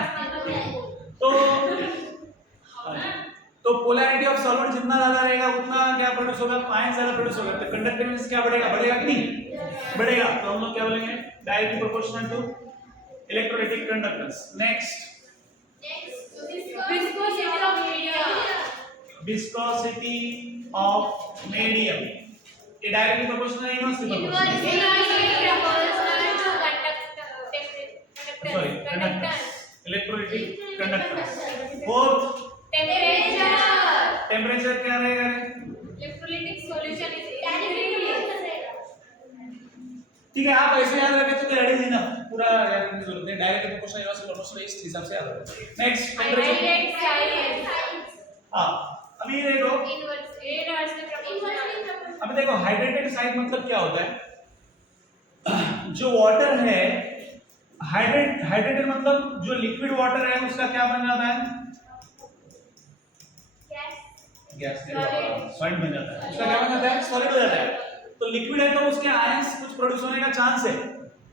तो पोलैरिटी ऑफ सॉल्वेंट जितना ज्यादा रहेगा उतना क्या प्रोड्यूस होगा? आयन ज्यादा प्रोड्यूस होगा। तो कंडक्टिविटी क्या बढ़ेगा? बढ़ेगा कि नहीं? बढ़ेगा। तो हम लोग क्या बोलेंगे? Directly proportional to electrolytic conductance. Next viscosity of medium. ये डायरेक्टली प्रोपोर्शनल है inversely sorry conductance electrolytic conductance. Fourth temperature क्या रहेगा? इलेक्ट्रोलिटिक सॉल्यूशन इज ठीक है, आप ऐसे याद रखें तो दैट इज इनफ। पूरा याद रखने की जरूरत नहीं। डायरेक्ट प्रोपोर्शनल इनवर्सली प्रोपोर्शनल इस हिसाब से याद रखें। Next temperature. हां अभी देखो अभी देखो हाइड्रेटेड साइड मतलब क्या होता है? जो वाटर है हाइड्रेटेड मतलब जो लिक्विड वाटर है उसका क्या बन जाता है? गैस सॉलिड बन जाता है। उसका क्या बन जाता है? सॉलिड हो जाता है। तो लिक्विड है तो उसके आयंस कुछ प्रोड्यूस होने का चांस है,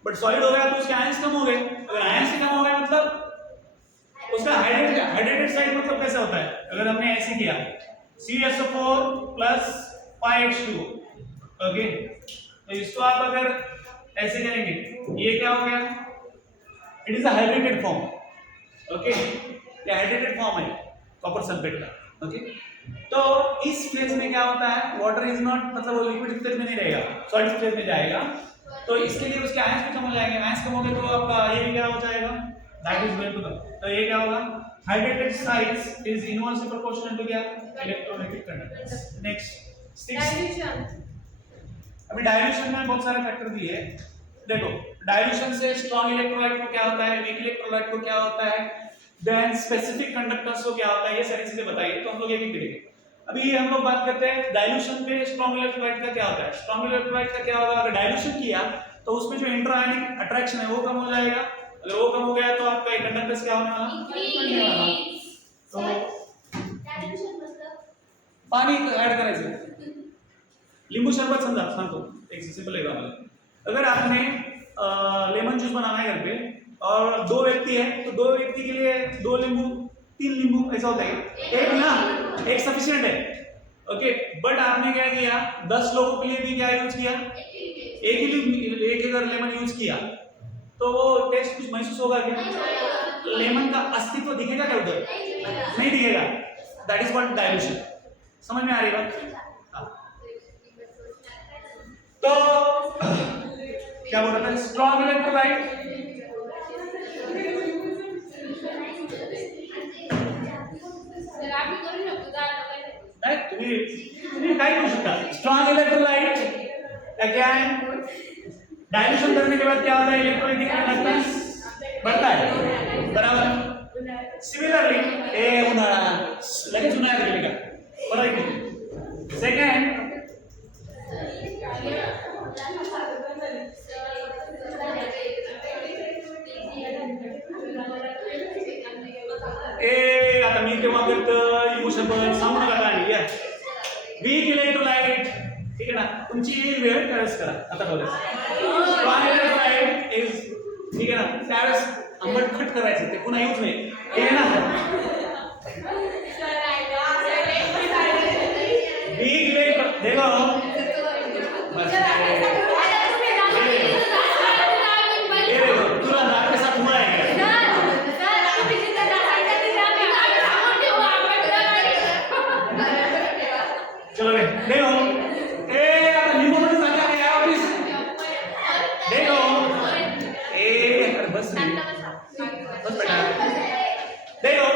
बट सॉलिड हो गया तो उसके आयंस कम हो गए। अगर आयंस कम हो गए मतलब उसका हाइड्रेटेड साइड मतलब कैसा होता है? अगर हमने ऐसे किया CSO4 प्लस PaH2 ओके, तो इसको आप अगर ऐसे करेंगे ये क्या हो गया? It is a hydrated form. Okay, ये हाइड्रेटेड फॉर्म है कॉपर सल्फेट का। ओके, तो इस फेज में क्या होता है, वाटर इज नॉट, मतलब वो लिक्विड स्टेज में नहीं रहेगा, सॉलिड स्टेज में जाएगा। तो इसके लिए उसके आयंस भी कम हो जाएंगे, आयंस कम हो गए तो आपका ये भी क्या हो जाएगा, that is going to the, तो ये क्या होगा, hydrated size is inversely proportional to क्या, इलेक्ट्रोलाइटिक कंडक्टेंस। नेक्स्ट 6, अभी डाइल्यूशन में बहुत सारे फैक्टर दिए हैं। देखो डाइल्यूशन से स्ट्रॉन्ग इलेक्ट्रोलाइट को क्या होता है, वीक इलेक्ट्रोलाइट को क्या होता है, देन स्पेसिफिक कंडक्टेंस को क्या होता है, ये सारी चीजें बताइए, तो हम लोग एक एक करेंगे। अभी हम लोग बात करते हैं डाइल्यूशन पे स्ट्रॉन्ग इलेक्ट्रोलाइट का क्या होता है। स्ट्रॉन्ग इलेक्ट्रोलाइट का क्या होगा, अगर डाइल्यूशन किया तो उसमें जो इंटरआयनिक अट्रैक्शन है वो कम हो जाएगा, अगर वो कम हो गया तो आपका कंडक्टेंस क्या होने वाला, तो डायल्यूशन मतलब पाणी ऐड करायचं, लिंबू शरबत समजा सांगतो एक सिंपल एग्जांपल, अगर आपने लेमन जूस बनाना है घर पे और 2 व्यक्ति है तो 2 व्यक्ति के लिए 2 नींबू 3 नींबू ऐसा होता है, एक ना, एक सफिशिएंट है, ओके। बट आपने क्या किया, 10 लोगों के लिए भी क्या यूज किया, एक अगर लेमन यूज किया तो वो टेस्ट कुछ महसूस होगा क्या, लेमन का अस्तित्व दिखेगा क्या उधर, नहीं दिखेगा, दैट इज कॉल्ड डाइल्यूशन। समझ में आ रही बात, तो क्या बोल रहा था, स्ट्रॉन्ग इलेक्ट्रोलाइट, सर आप ही करू शकतो का नाही तुम्ही काय करू शकता, स्ट्रॉन्ग इलेक्ट्रोलाइट अगेन डाइल्यूशन करने के बाद क्या होता है, इलेक्ट्रोलाइटिक कंडक्टेंस बढ़ता है, बराबर। सिमिलरली ए उन्हाळा लगेच उन्हाळ्यात गेले का, बरोबर आहे की, सेकंड ए आता मी तेव्हा करत इमोशन पण सांगू नका आणि या वीक इलेक्ट्रोलाइट, ठीक आहे ना, तुमची वेळ त्यावेळेस करा, आता बोलायचं स्ट्रॉंग इलेक्ट्रोलाइट इज, ठीक आहे ना, त्यावेळेस आंबट खट करायचं, ते पुन्हा यूज नाही, ठीक आहे ना, वीक इलेक्ट्रो देखो तुला नाक के साथ हुआ है क्या? चलो बे देखो ए आता नींबू मध्ये सांगा काय ऑफिस देखो ए बस बेटा देखो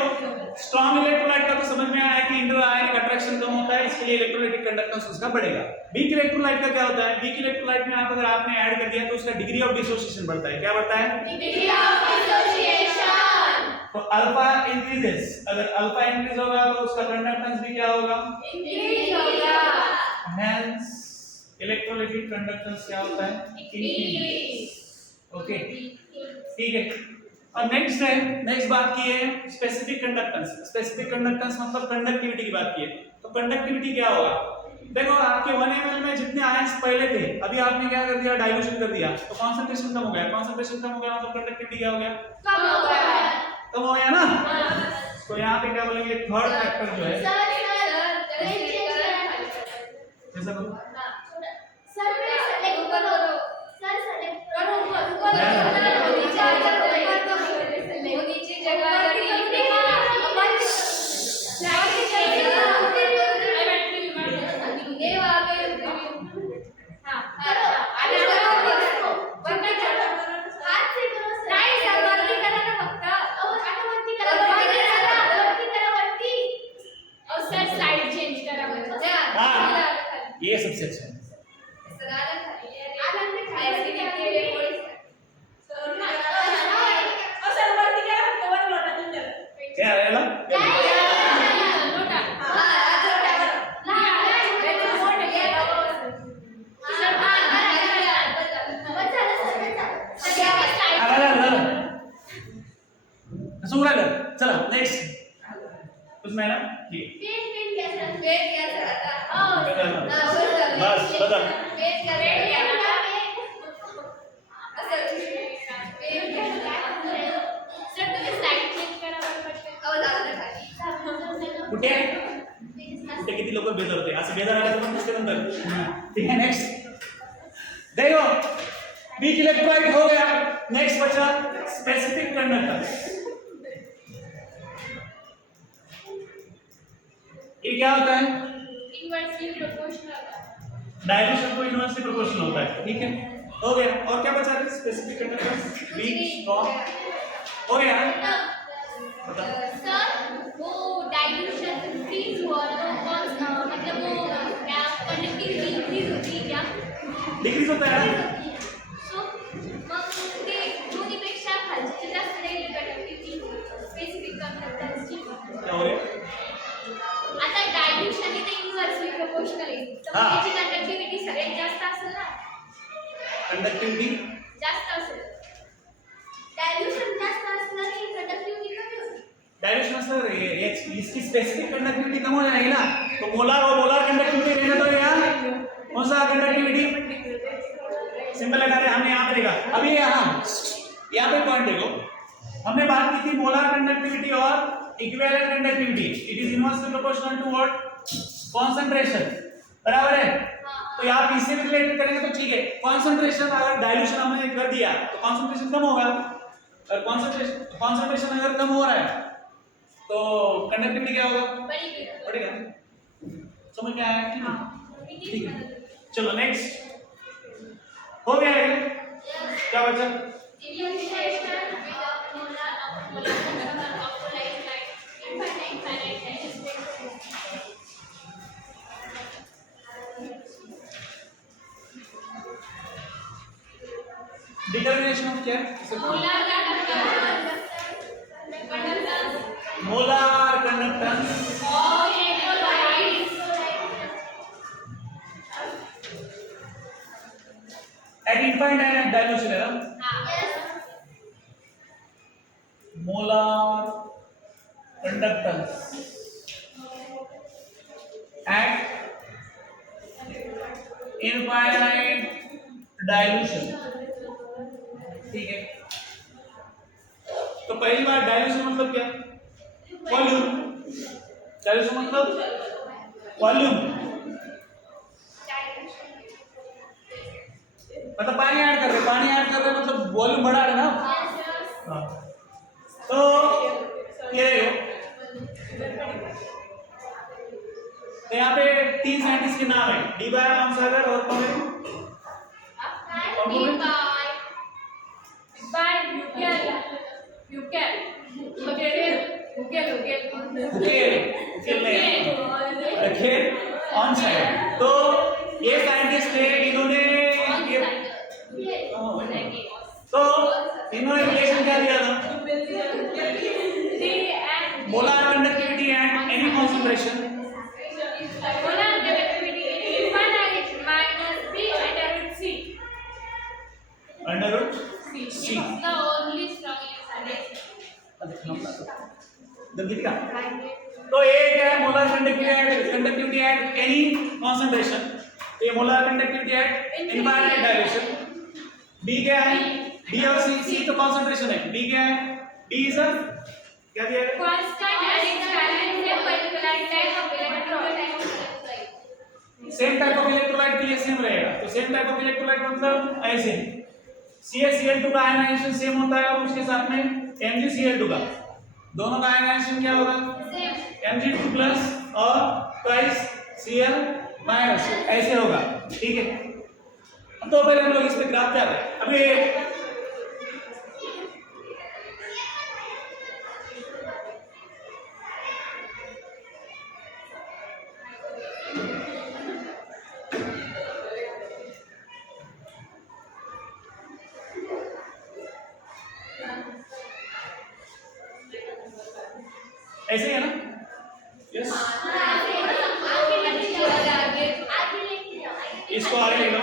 स्ट्रॉन्ग इलेक्ट्रोलाइट का तो समझ में आया कि इंटर आयनिक अट्रैक्शन कम होता है, इसके लिए इलेक्ट्रोलाइटिक कंडक्टेंस उसका बढ़ेगा। वीक इलेक्ट्रोलाइट का क्या होता है, वीक इलेक्ट्रोलाइट में आप अगर आपने ऐड कर दिया तो उसका डिग्री ऑफ डिसोसिएशन बढ़ता है, क्या बढ़ता है, डिग्री ऑफ डिसोसिएशन, तो अल्फा इंक्रीजेस, अगर अल्फा इंक्रीज होगा तो उसका कंडक्टेंस भी क्या होगा, इंक्रीज होगा, हेंस इलेक्ट्रोलाइटिक कंडक्टेंस क्या होता है, इंक्रीज, ओके ठीक है। और नेक्स्ट है, नेक्स्ट बात की है स्पेसिफिक कंडक्टेंस। स्पेसिफिक कंडक्टेंस मतलब कंडक्टिविटी की बात की है, तो कंडक्टिविटी क्या होगा, देखो आपके 1 ml में जितने आयंस पहले थे अभी आपने क्या कर दिया, डाइल्यूशन कर दिया, तो कंसंट्रेशन कम हो गया, कंसंट्रेशन कम हो गया मतलब कंडक्टिविटी क्या हो गया, कम हो गया, कम हो गया ना, तो यहाँ पे क्या बोलेंगे, थर्ड फैक्टर जो है, कैसा करो ये सबसे अच्छा है, क्या है ना, चला नेक्स्ट उसमें ना ठीक बस बदल कुठे कुठे किती लोक बेजार होते, असं बेजार आले पण दिसते नंतर, ठीक है। नेक्स्ट देखो वीक इलेक्ट्रोलाइट हो गया, नेक्स्ट बचा स्पेसिफिक कंडक्टर। ये क्या होता है? इनवर्सली प्रोपोर्शनल होता है। डायल्यूशन को इनवर्सली प्रोपोर्शनल होता है, ठीक है, हो गया। और क्या बचा है? स्पेसिफिक कंडक्टेंस, वीक, स्ट्रॉन्ग, हो गया। सर वो डाइल्यूशन इंक्रीज हुआ तो कौन मतलब वो क्या कंडक्टिविटी इंक्रीज होती है क्या? डिक्रीज होता है ना? सो मग ते दोन्हीपेक्षा खालची जास्त राहील कंडक्टिविटी स्पेसिफिक कंडक्टन्सची। क्या हो गया? आता डायल्यूशन इथे इनवर्सली प्रोपोर्शनल आहे तर हां. त्याची कंडक्टिविटी सगळ्यात जास्त असेल ना? कंडक्टिविटी जास्त असेल। डायल्यूशन जास्त असलं की कंडक्टिविटी कमी होते। डायल्यूशन सर ये इसकी स्पेसिफिक कंडक्टिविटी कम हो जाएगी ना, तो मोलार और मोलार कंडक्टिविटी रहने तो यार कौन सा कंडक्टिविटी सिंपल लगा रहे हमने यहाँ पे देखा। अभी यहाँ पे पॉइंट देखो, हमने बात की थी मोलार कंडक्टिविटी और equivalent conductivity. It is inversely proportional to what? Concentration, बराबर है। तो यहाँ पे इससे भी रिलेटेड करेंगे तो ठीक है। कंसंट्रेशन अगर डाइल्यूशन हमने कर दिया तो कंसंट्रेशन कम होगा, और कंसंट्रेशन अगर कम हो रहा है तो कंडक्टिविटी क्या होगा? बढ़ेगा। समझ में आया कि नहीं? ठीक है, चलो नेक्स्ट हो गया है। क्या बचा? डिटर्मिनेशन ऑफ क्या? Molar conductance at infinite dilution है ना? Molar conductance at infinite dilution, ठीक है। तो पहली बार डाइल्यूशन मतलब क्या? वॉल्यूम। डाइल्यूशन मतलब वॉल्यूम, मतलब पानी ऐड कर रहे मतलब वॉल्यूम बढ़ा रहे ना। हाँ। तो ये तो यहाँ पे 3 साइंटिस्ट के नाम है, डी बाय रामसागर और कौन है? On side. तो ये साइंटिस्ट थे, इन्होंने तो इन्होंने रिलेशन क्या दिया था? Molar conductivity and any concentration under root C. तो ये क्या है? Molar conductivity at any concentration, ये molar conductivity at infinite dilution. D क्या है? डी और सी, सी तो कॉन्सेंट्रेशन है, डी क्या है? डी इज अ क्या दिया है? सेम टाइप ऑफ इलेक्ट्रोलाइट के लिए सेम रहेगा। तो सेम टाइप ऑफ इलेक्ट्रोलाइट मतलब ऐसे CaCl2 का आयनाइजेशन सेम होता है और उसके साथ में MgCl2 का, दोनों का आयनाइजेशन क्या होगा? Mg2 प्लस और ट्वाइस Cl माइनस, ऐसे होगा, ठीक है। तो पहले हम लोग इस पे ग्राफ क्या करें? अभी ऐसे ही है ना? यस, इसको आगे ले लो।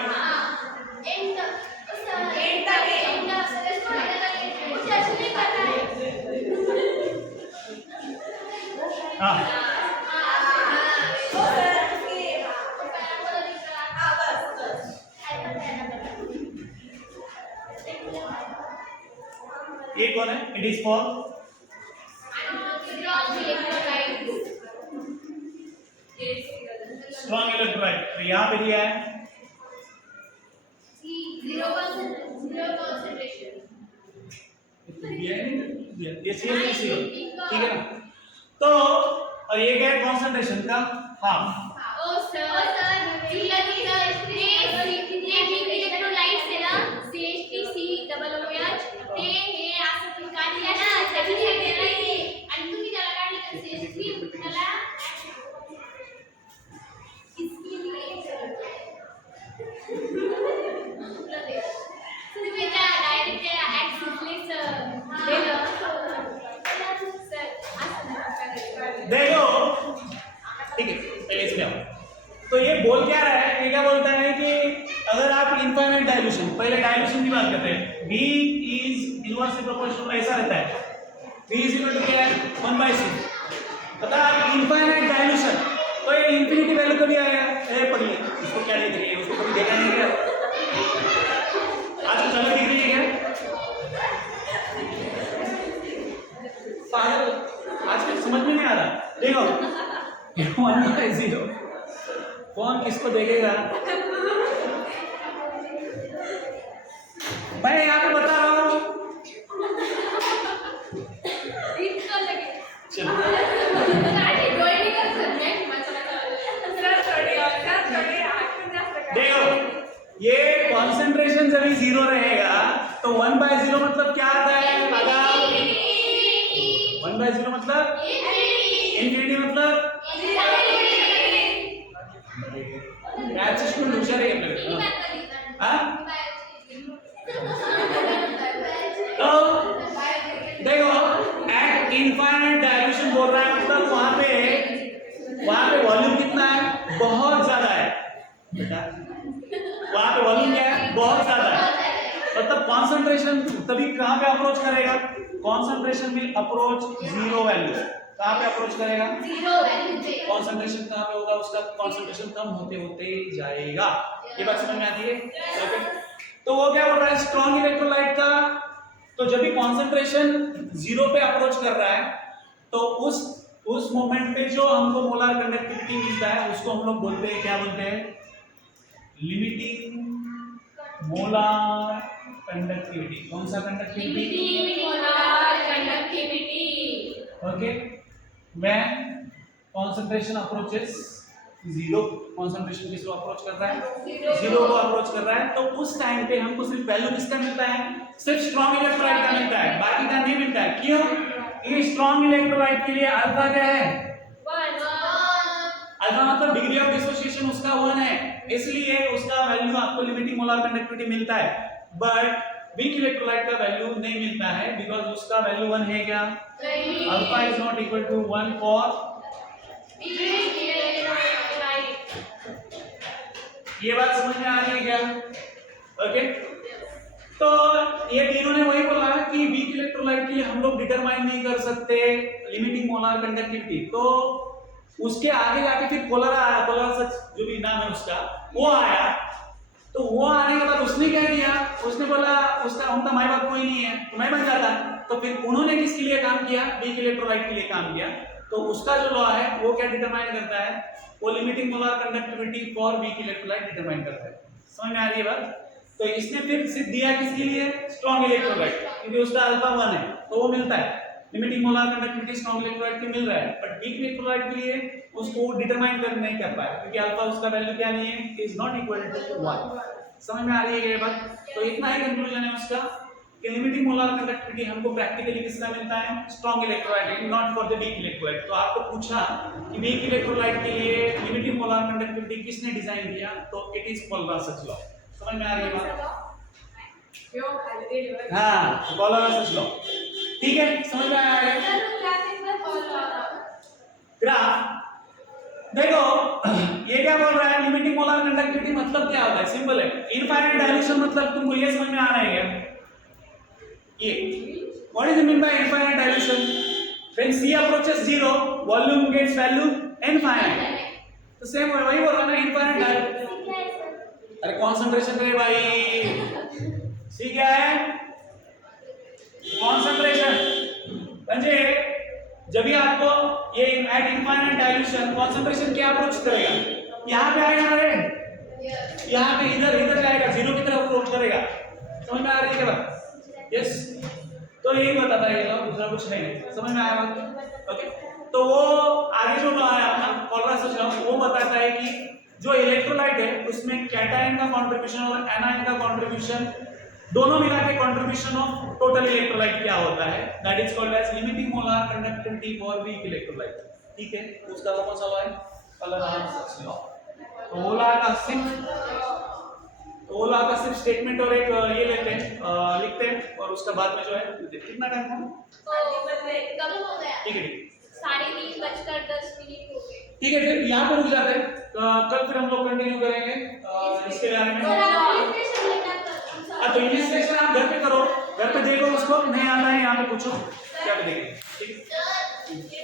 हाँ, ये कौन है? It is for strong electrolyte. तो यहाँ पे दिया है ये CL3 ठीक है ना? तो और ये क्या है कॉन्सेंट्रेशन का हाफ। ओ सर इलेक्ट्रोलाइट्स है ना CH3COOH ते हे असं काढले ना त्याची हे नाही आणि तुम्ही त्याला काढले तर CH3 मला इसके लिए तुम्ही त्या डायरेक्ट त्या ऍक्सिसलीच दिलं सर असं देखो ठीक है पहले इसमें आओ। तो ये बोल क्या रहा है, ये क्या बोलता है कि अगर आप इनफाइनाइट डाइल्यूशन, पहले डाइल्यूशन की बात करते हैं, V इज इनवर्सली प्रोपोर्शनल ऐसा रहता है, V इज इक्वल टू क्या है 1/c। पता है इनफाइनाइट डाइल्यूशन तो ये इंफिनिटी वैल्यू कभी आएगा, ए पढ़िए इसको क्या लिख रही है, उसको कभी देखा नहीं क्या आज चलो दिख रही है क्या पागल, आजकल समझ में नहीं आ रहा। देखो 1/0 कौन किसको देखेगा, मैं यहाँ पे बता रहा हूँ। इतना लगे चलो गाड़ी ड्राइंग कर सकते हैं देखो ये कॉन्सेंट्रेशन जब भी 0 रहेगा तो 1/0 मतलब क्या आता है, अगर 1/0 मतलब इंफिनिटी मतलब मैथ्स स्टूडेंट हुशार है अपने हाँ। तो देखो एट इनफाइनाइट डाइल्यूशन बोल रहा है मतलब वहां पे वॉल्यूम कितना है, बहुत ज्यादा है बेटा, वहां पे वॉल्यूम क्या है, बहुत ज्यादा है, मतलब कॉन्सेंट्रेशन तभी कहां पे अप्रोच करेगा, कॉन्सेंट्रेशन विल अप्रोच 0 वैल्यू। कहां पे अप्रोच करेगा, 0 वैल्यू पे। कॉन्सेंट्रेशन कहां पे होगा, उसका कॉन्सेंट्रेशन कम होते होते जाएगा। ये बात समझ में आती है ओके। तो वो क्या बोल रहा है स्ट्रॉन्ग इलेक्ट्रोलाइट का, तो जब भी कॉन्सेंट्रेशन 0 पे अप्रोच कर रहा है तो उस मोमेंट पे जो हमको मोलर कंडक्टिविटी मिलता है उसको हम लोग बोलते हैं, क्या बोलते हैं, लिमिटिंग मोलर कंडक्टिविटी। कौन सा conductivity, limiting molar conductivity. Okay when concentration approaches 0, concentration किसको अप्रोच कर रहा है, 0 को अप्रोच कर रहा है, तो उस टाइम पे हमको सिर्फ वैल्यू किसका मिलता है, सिर्फ स्ट्रॉन्ग इलेक्ट्रोलाइट का मिलता है, बाकी का नहीं मिलता है। क्यों, ये स्ट्रॉन्ग इलेक्ट्रोलाइट के लिए अल्फा क्या है, 1 अल्फा मतलब डिग्री ऑफ डिसोसिएशन उसका 1 है, इसलिए उसका वैल्यू आपको लिमिटिंग मोलर कंडक्टिविटी मिलता है। बट वीक इलेक्ट्रोलाइट का वैल्यू नहीं मिलता है बिकॉज़ उसका वैल्यू 1 है क्या, alpha is not equal to 1 for ये बात समझ में आ रही है क्या, ओके। तो ये तीनों ने वही बोला कि वीक इलेक्ट्रोलाइट के लिए हम लोग डिटरमाइन नहीं कर सकते लिमिटिंग मोलर कंडक्टिविटी, तो उसके आगे जाके फिर पोलर आया, पोलर सच जो भी नाम है उसका वो आया, तो वो आने के बाद उसने क्या किया, उसने बोला उसका उनका माई बाप कोई नहीं है तो मैं बन जाता, तो फिर उन्होंने किसके लिए काम किया, वीक इलेक्ट्रोलाइट के लिए काम किया। तो उसका जो लॉ है वो क्या डिटरमाइन करता है, वो limiting molar conductivity for weak electrolyte determine करता है। समझ में आ रही है बात। तो इसने फिर सिर्फ दिया किसके लिए, स्ट्रॉन्ग इलेक्ट्रोलाइट, क्योंकि उसका अल्फा 1 है तो वो मिलता है, limiting molar conductivity strong electrolyte के मिल रहा है, बट वीक इलेक्ट्रोलाइट के लिए उसको डिटरमाइन कर नहीं कर पाया क्योंकि अल्फा उसका वैल्यू क्या नहीं है, इज नॉट इक्वल टू 1। समझ में आ रही है ये बात। तो इतना ही कंक्लूजन है उसका कि लिमिटिंग मोलर कंडक्टिविटी हमको प्रैक्टिकली किसका मिलता है, strong electrolyte, not for the week electrolyte. तो आपको पूछा कि वीक इलेक्ट्रोलाइट के लिए लिमिटिंग मोलर कंडक्टिविटी किसने डिजाइन किया, तो इट इज कोलरासच लॉ। समझ में आ रही है बात, हाँ कोलरासच लॉ, ठीक है समझ में आया है। ग्राफ देखो ये क्या बोल रहा है, लिमिटिंग मोलर कंडक्टिविटी मतलब क्या होता है, सिंपल है, इनफाइनाइट डाइल्यूशन मतलब तुमको ये समझ में आ रहा है क्या, ये what is mean by infinite dilution, when C approaches 0 volume gets value infinite, तो सेम वही बोल रहा है ना इनफाइनाइट डाइल्यूशन। अरे कॉन्सेंट्रेशन रे भाई, C क्या है, कॉन्सेंट्रेशन, म्हणजे जब भी आपको ये एट इनफाइनाइट डाइल्यूशन कॉन्सेंट्रेशन क्या अप्रोच करेगा, यहाँ पे आएगा रे, यहाँ पे इधर जाएगा, 0 की तरफ अप्रोच करेगा। समझ में आ रही है बात, यस। तो यही बताता है ये लोग, दूसरा कुछ नहीं, समझ में आया बात, ओके। तो वो आगे जो कैटायन का कंट्रीब्यूशन और एनायन का कंट्रीब्यूशन दोनों मिला के कंट्रीब्यूशन ऑफ टोटल इलेक्ट्रोलाइट क्या होता है, that is called as limiting molar conductivity for weak electrolyte. ठीक है, उसका कौन सा है, कलर आंसर लॉ। तो ओला का सिर्फ स्टेटमेंट और एक ये लेते हैं, लिखते हैं और उसका बाद में जो है कितना टाइम हुआ, कब हो गया? ठीक है 3:10 हो गए। ठीक है, फिर यहाँ पे रुक जाते हैं। कल फिर हम लोग कंटिन्यू करेंगे इसके बारे में। तो इलिस्ट्रेशन आप घर पे करो, घर पे देखो, उसको नहीं आता है यहाँ पे पूछो, क्या पे देखेंगे। ठीक है।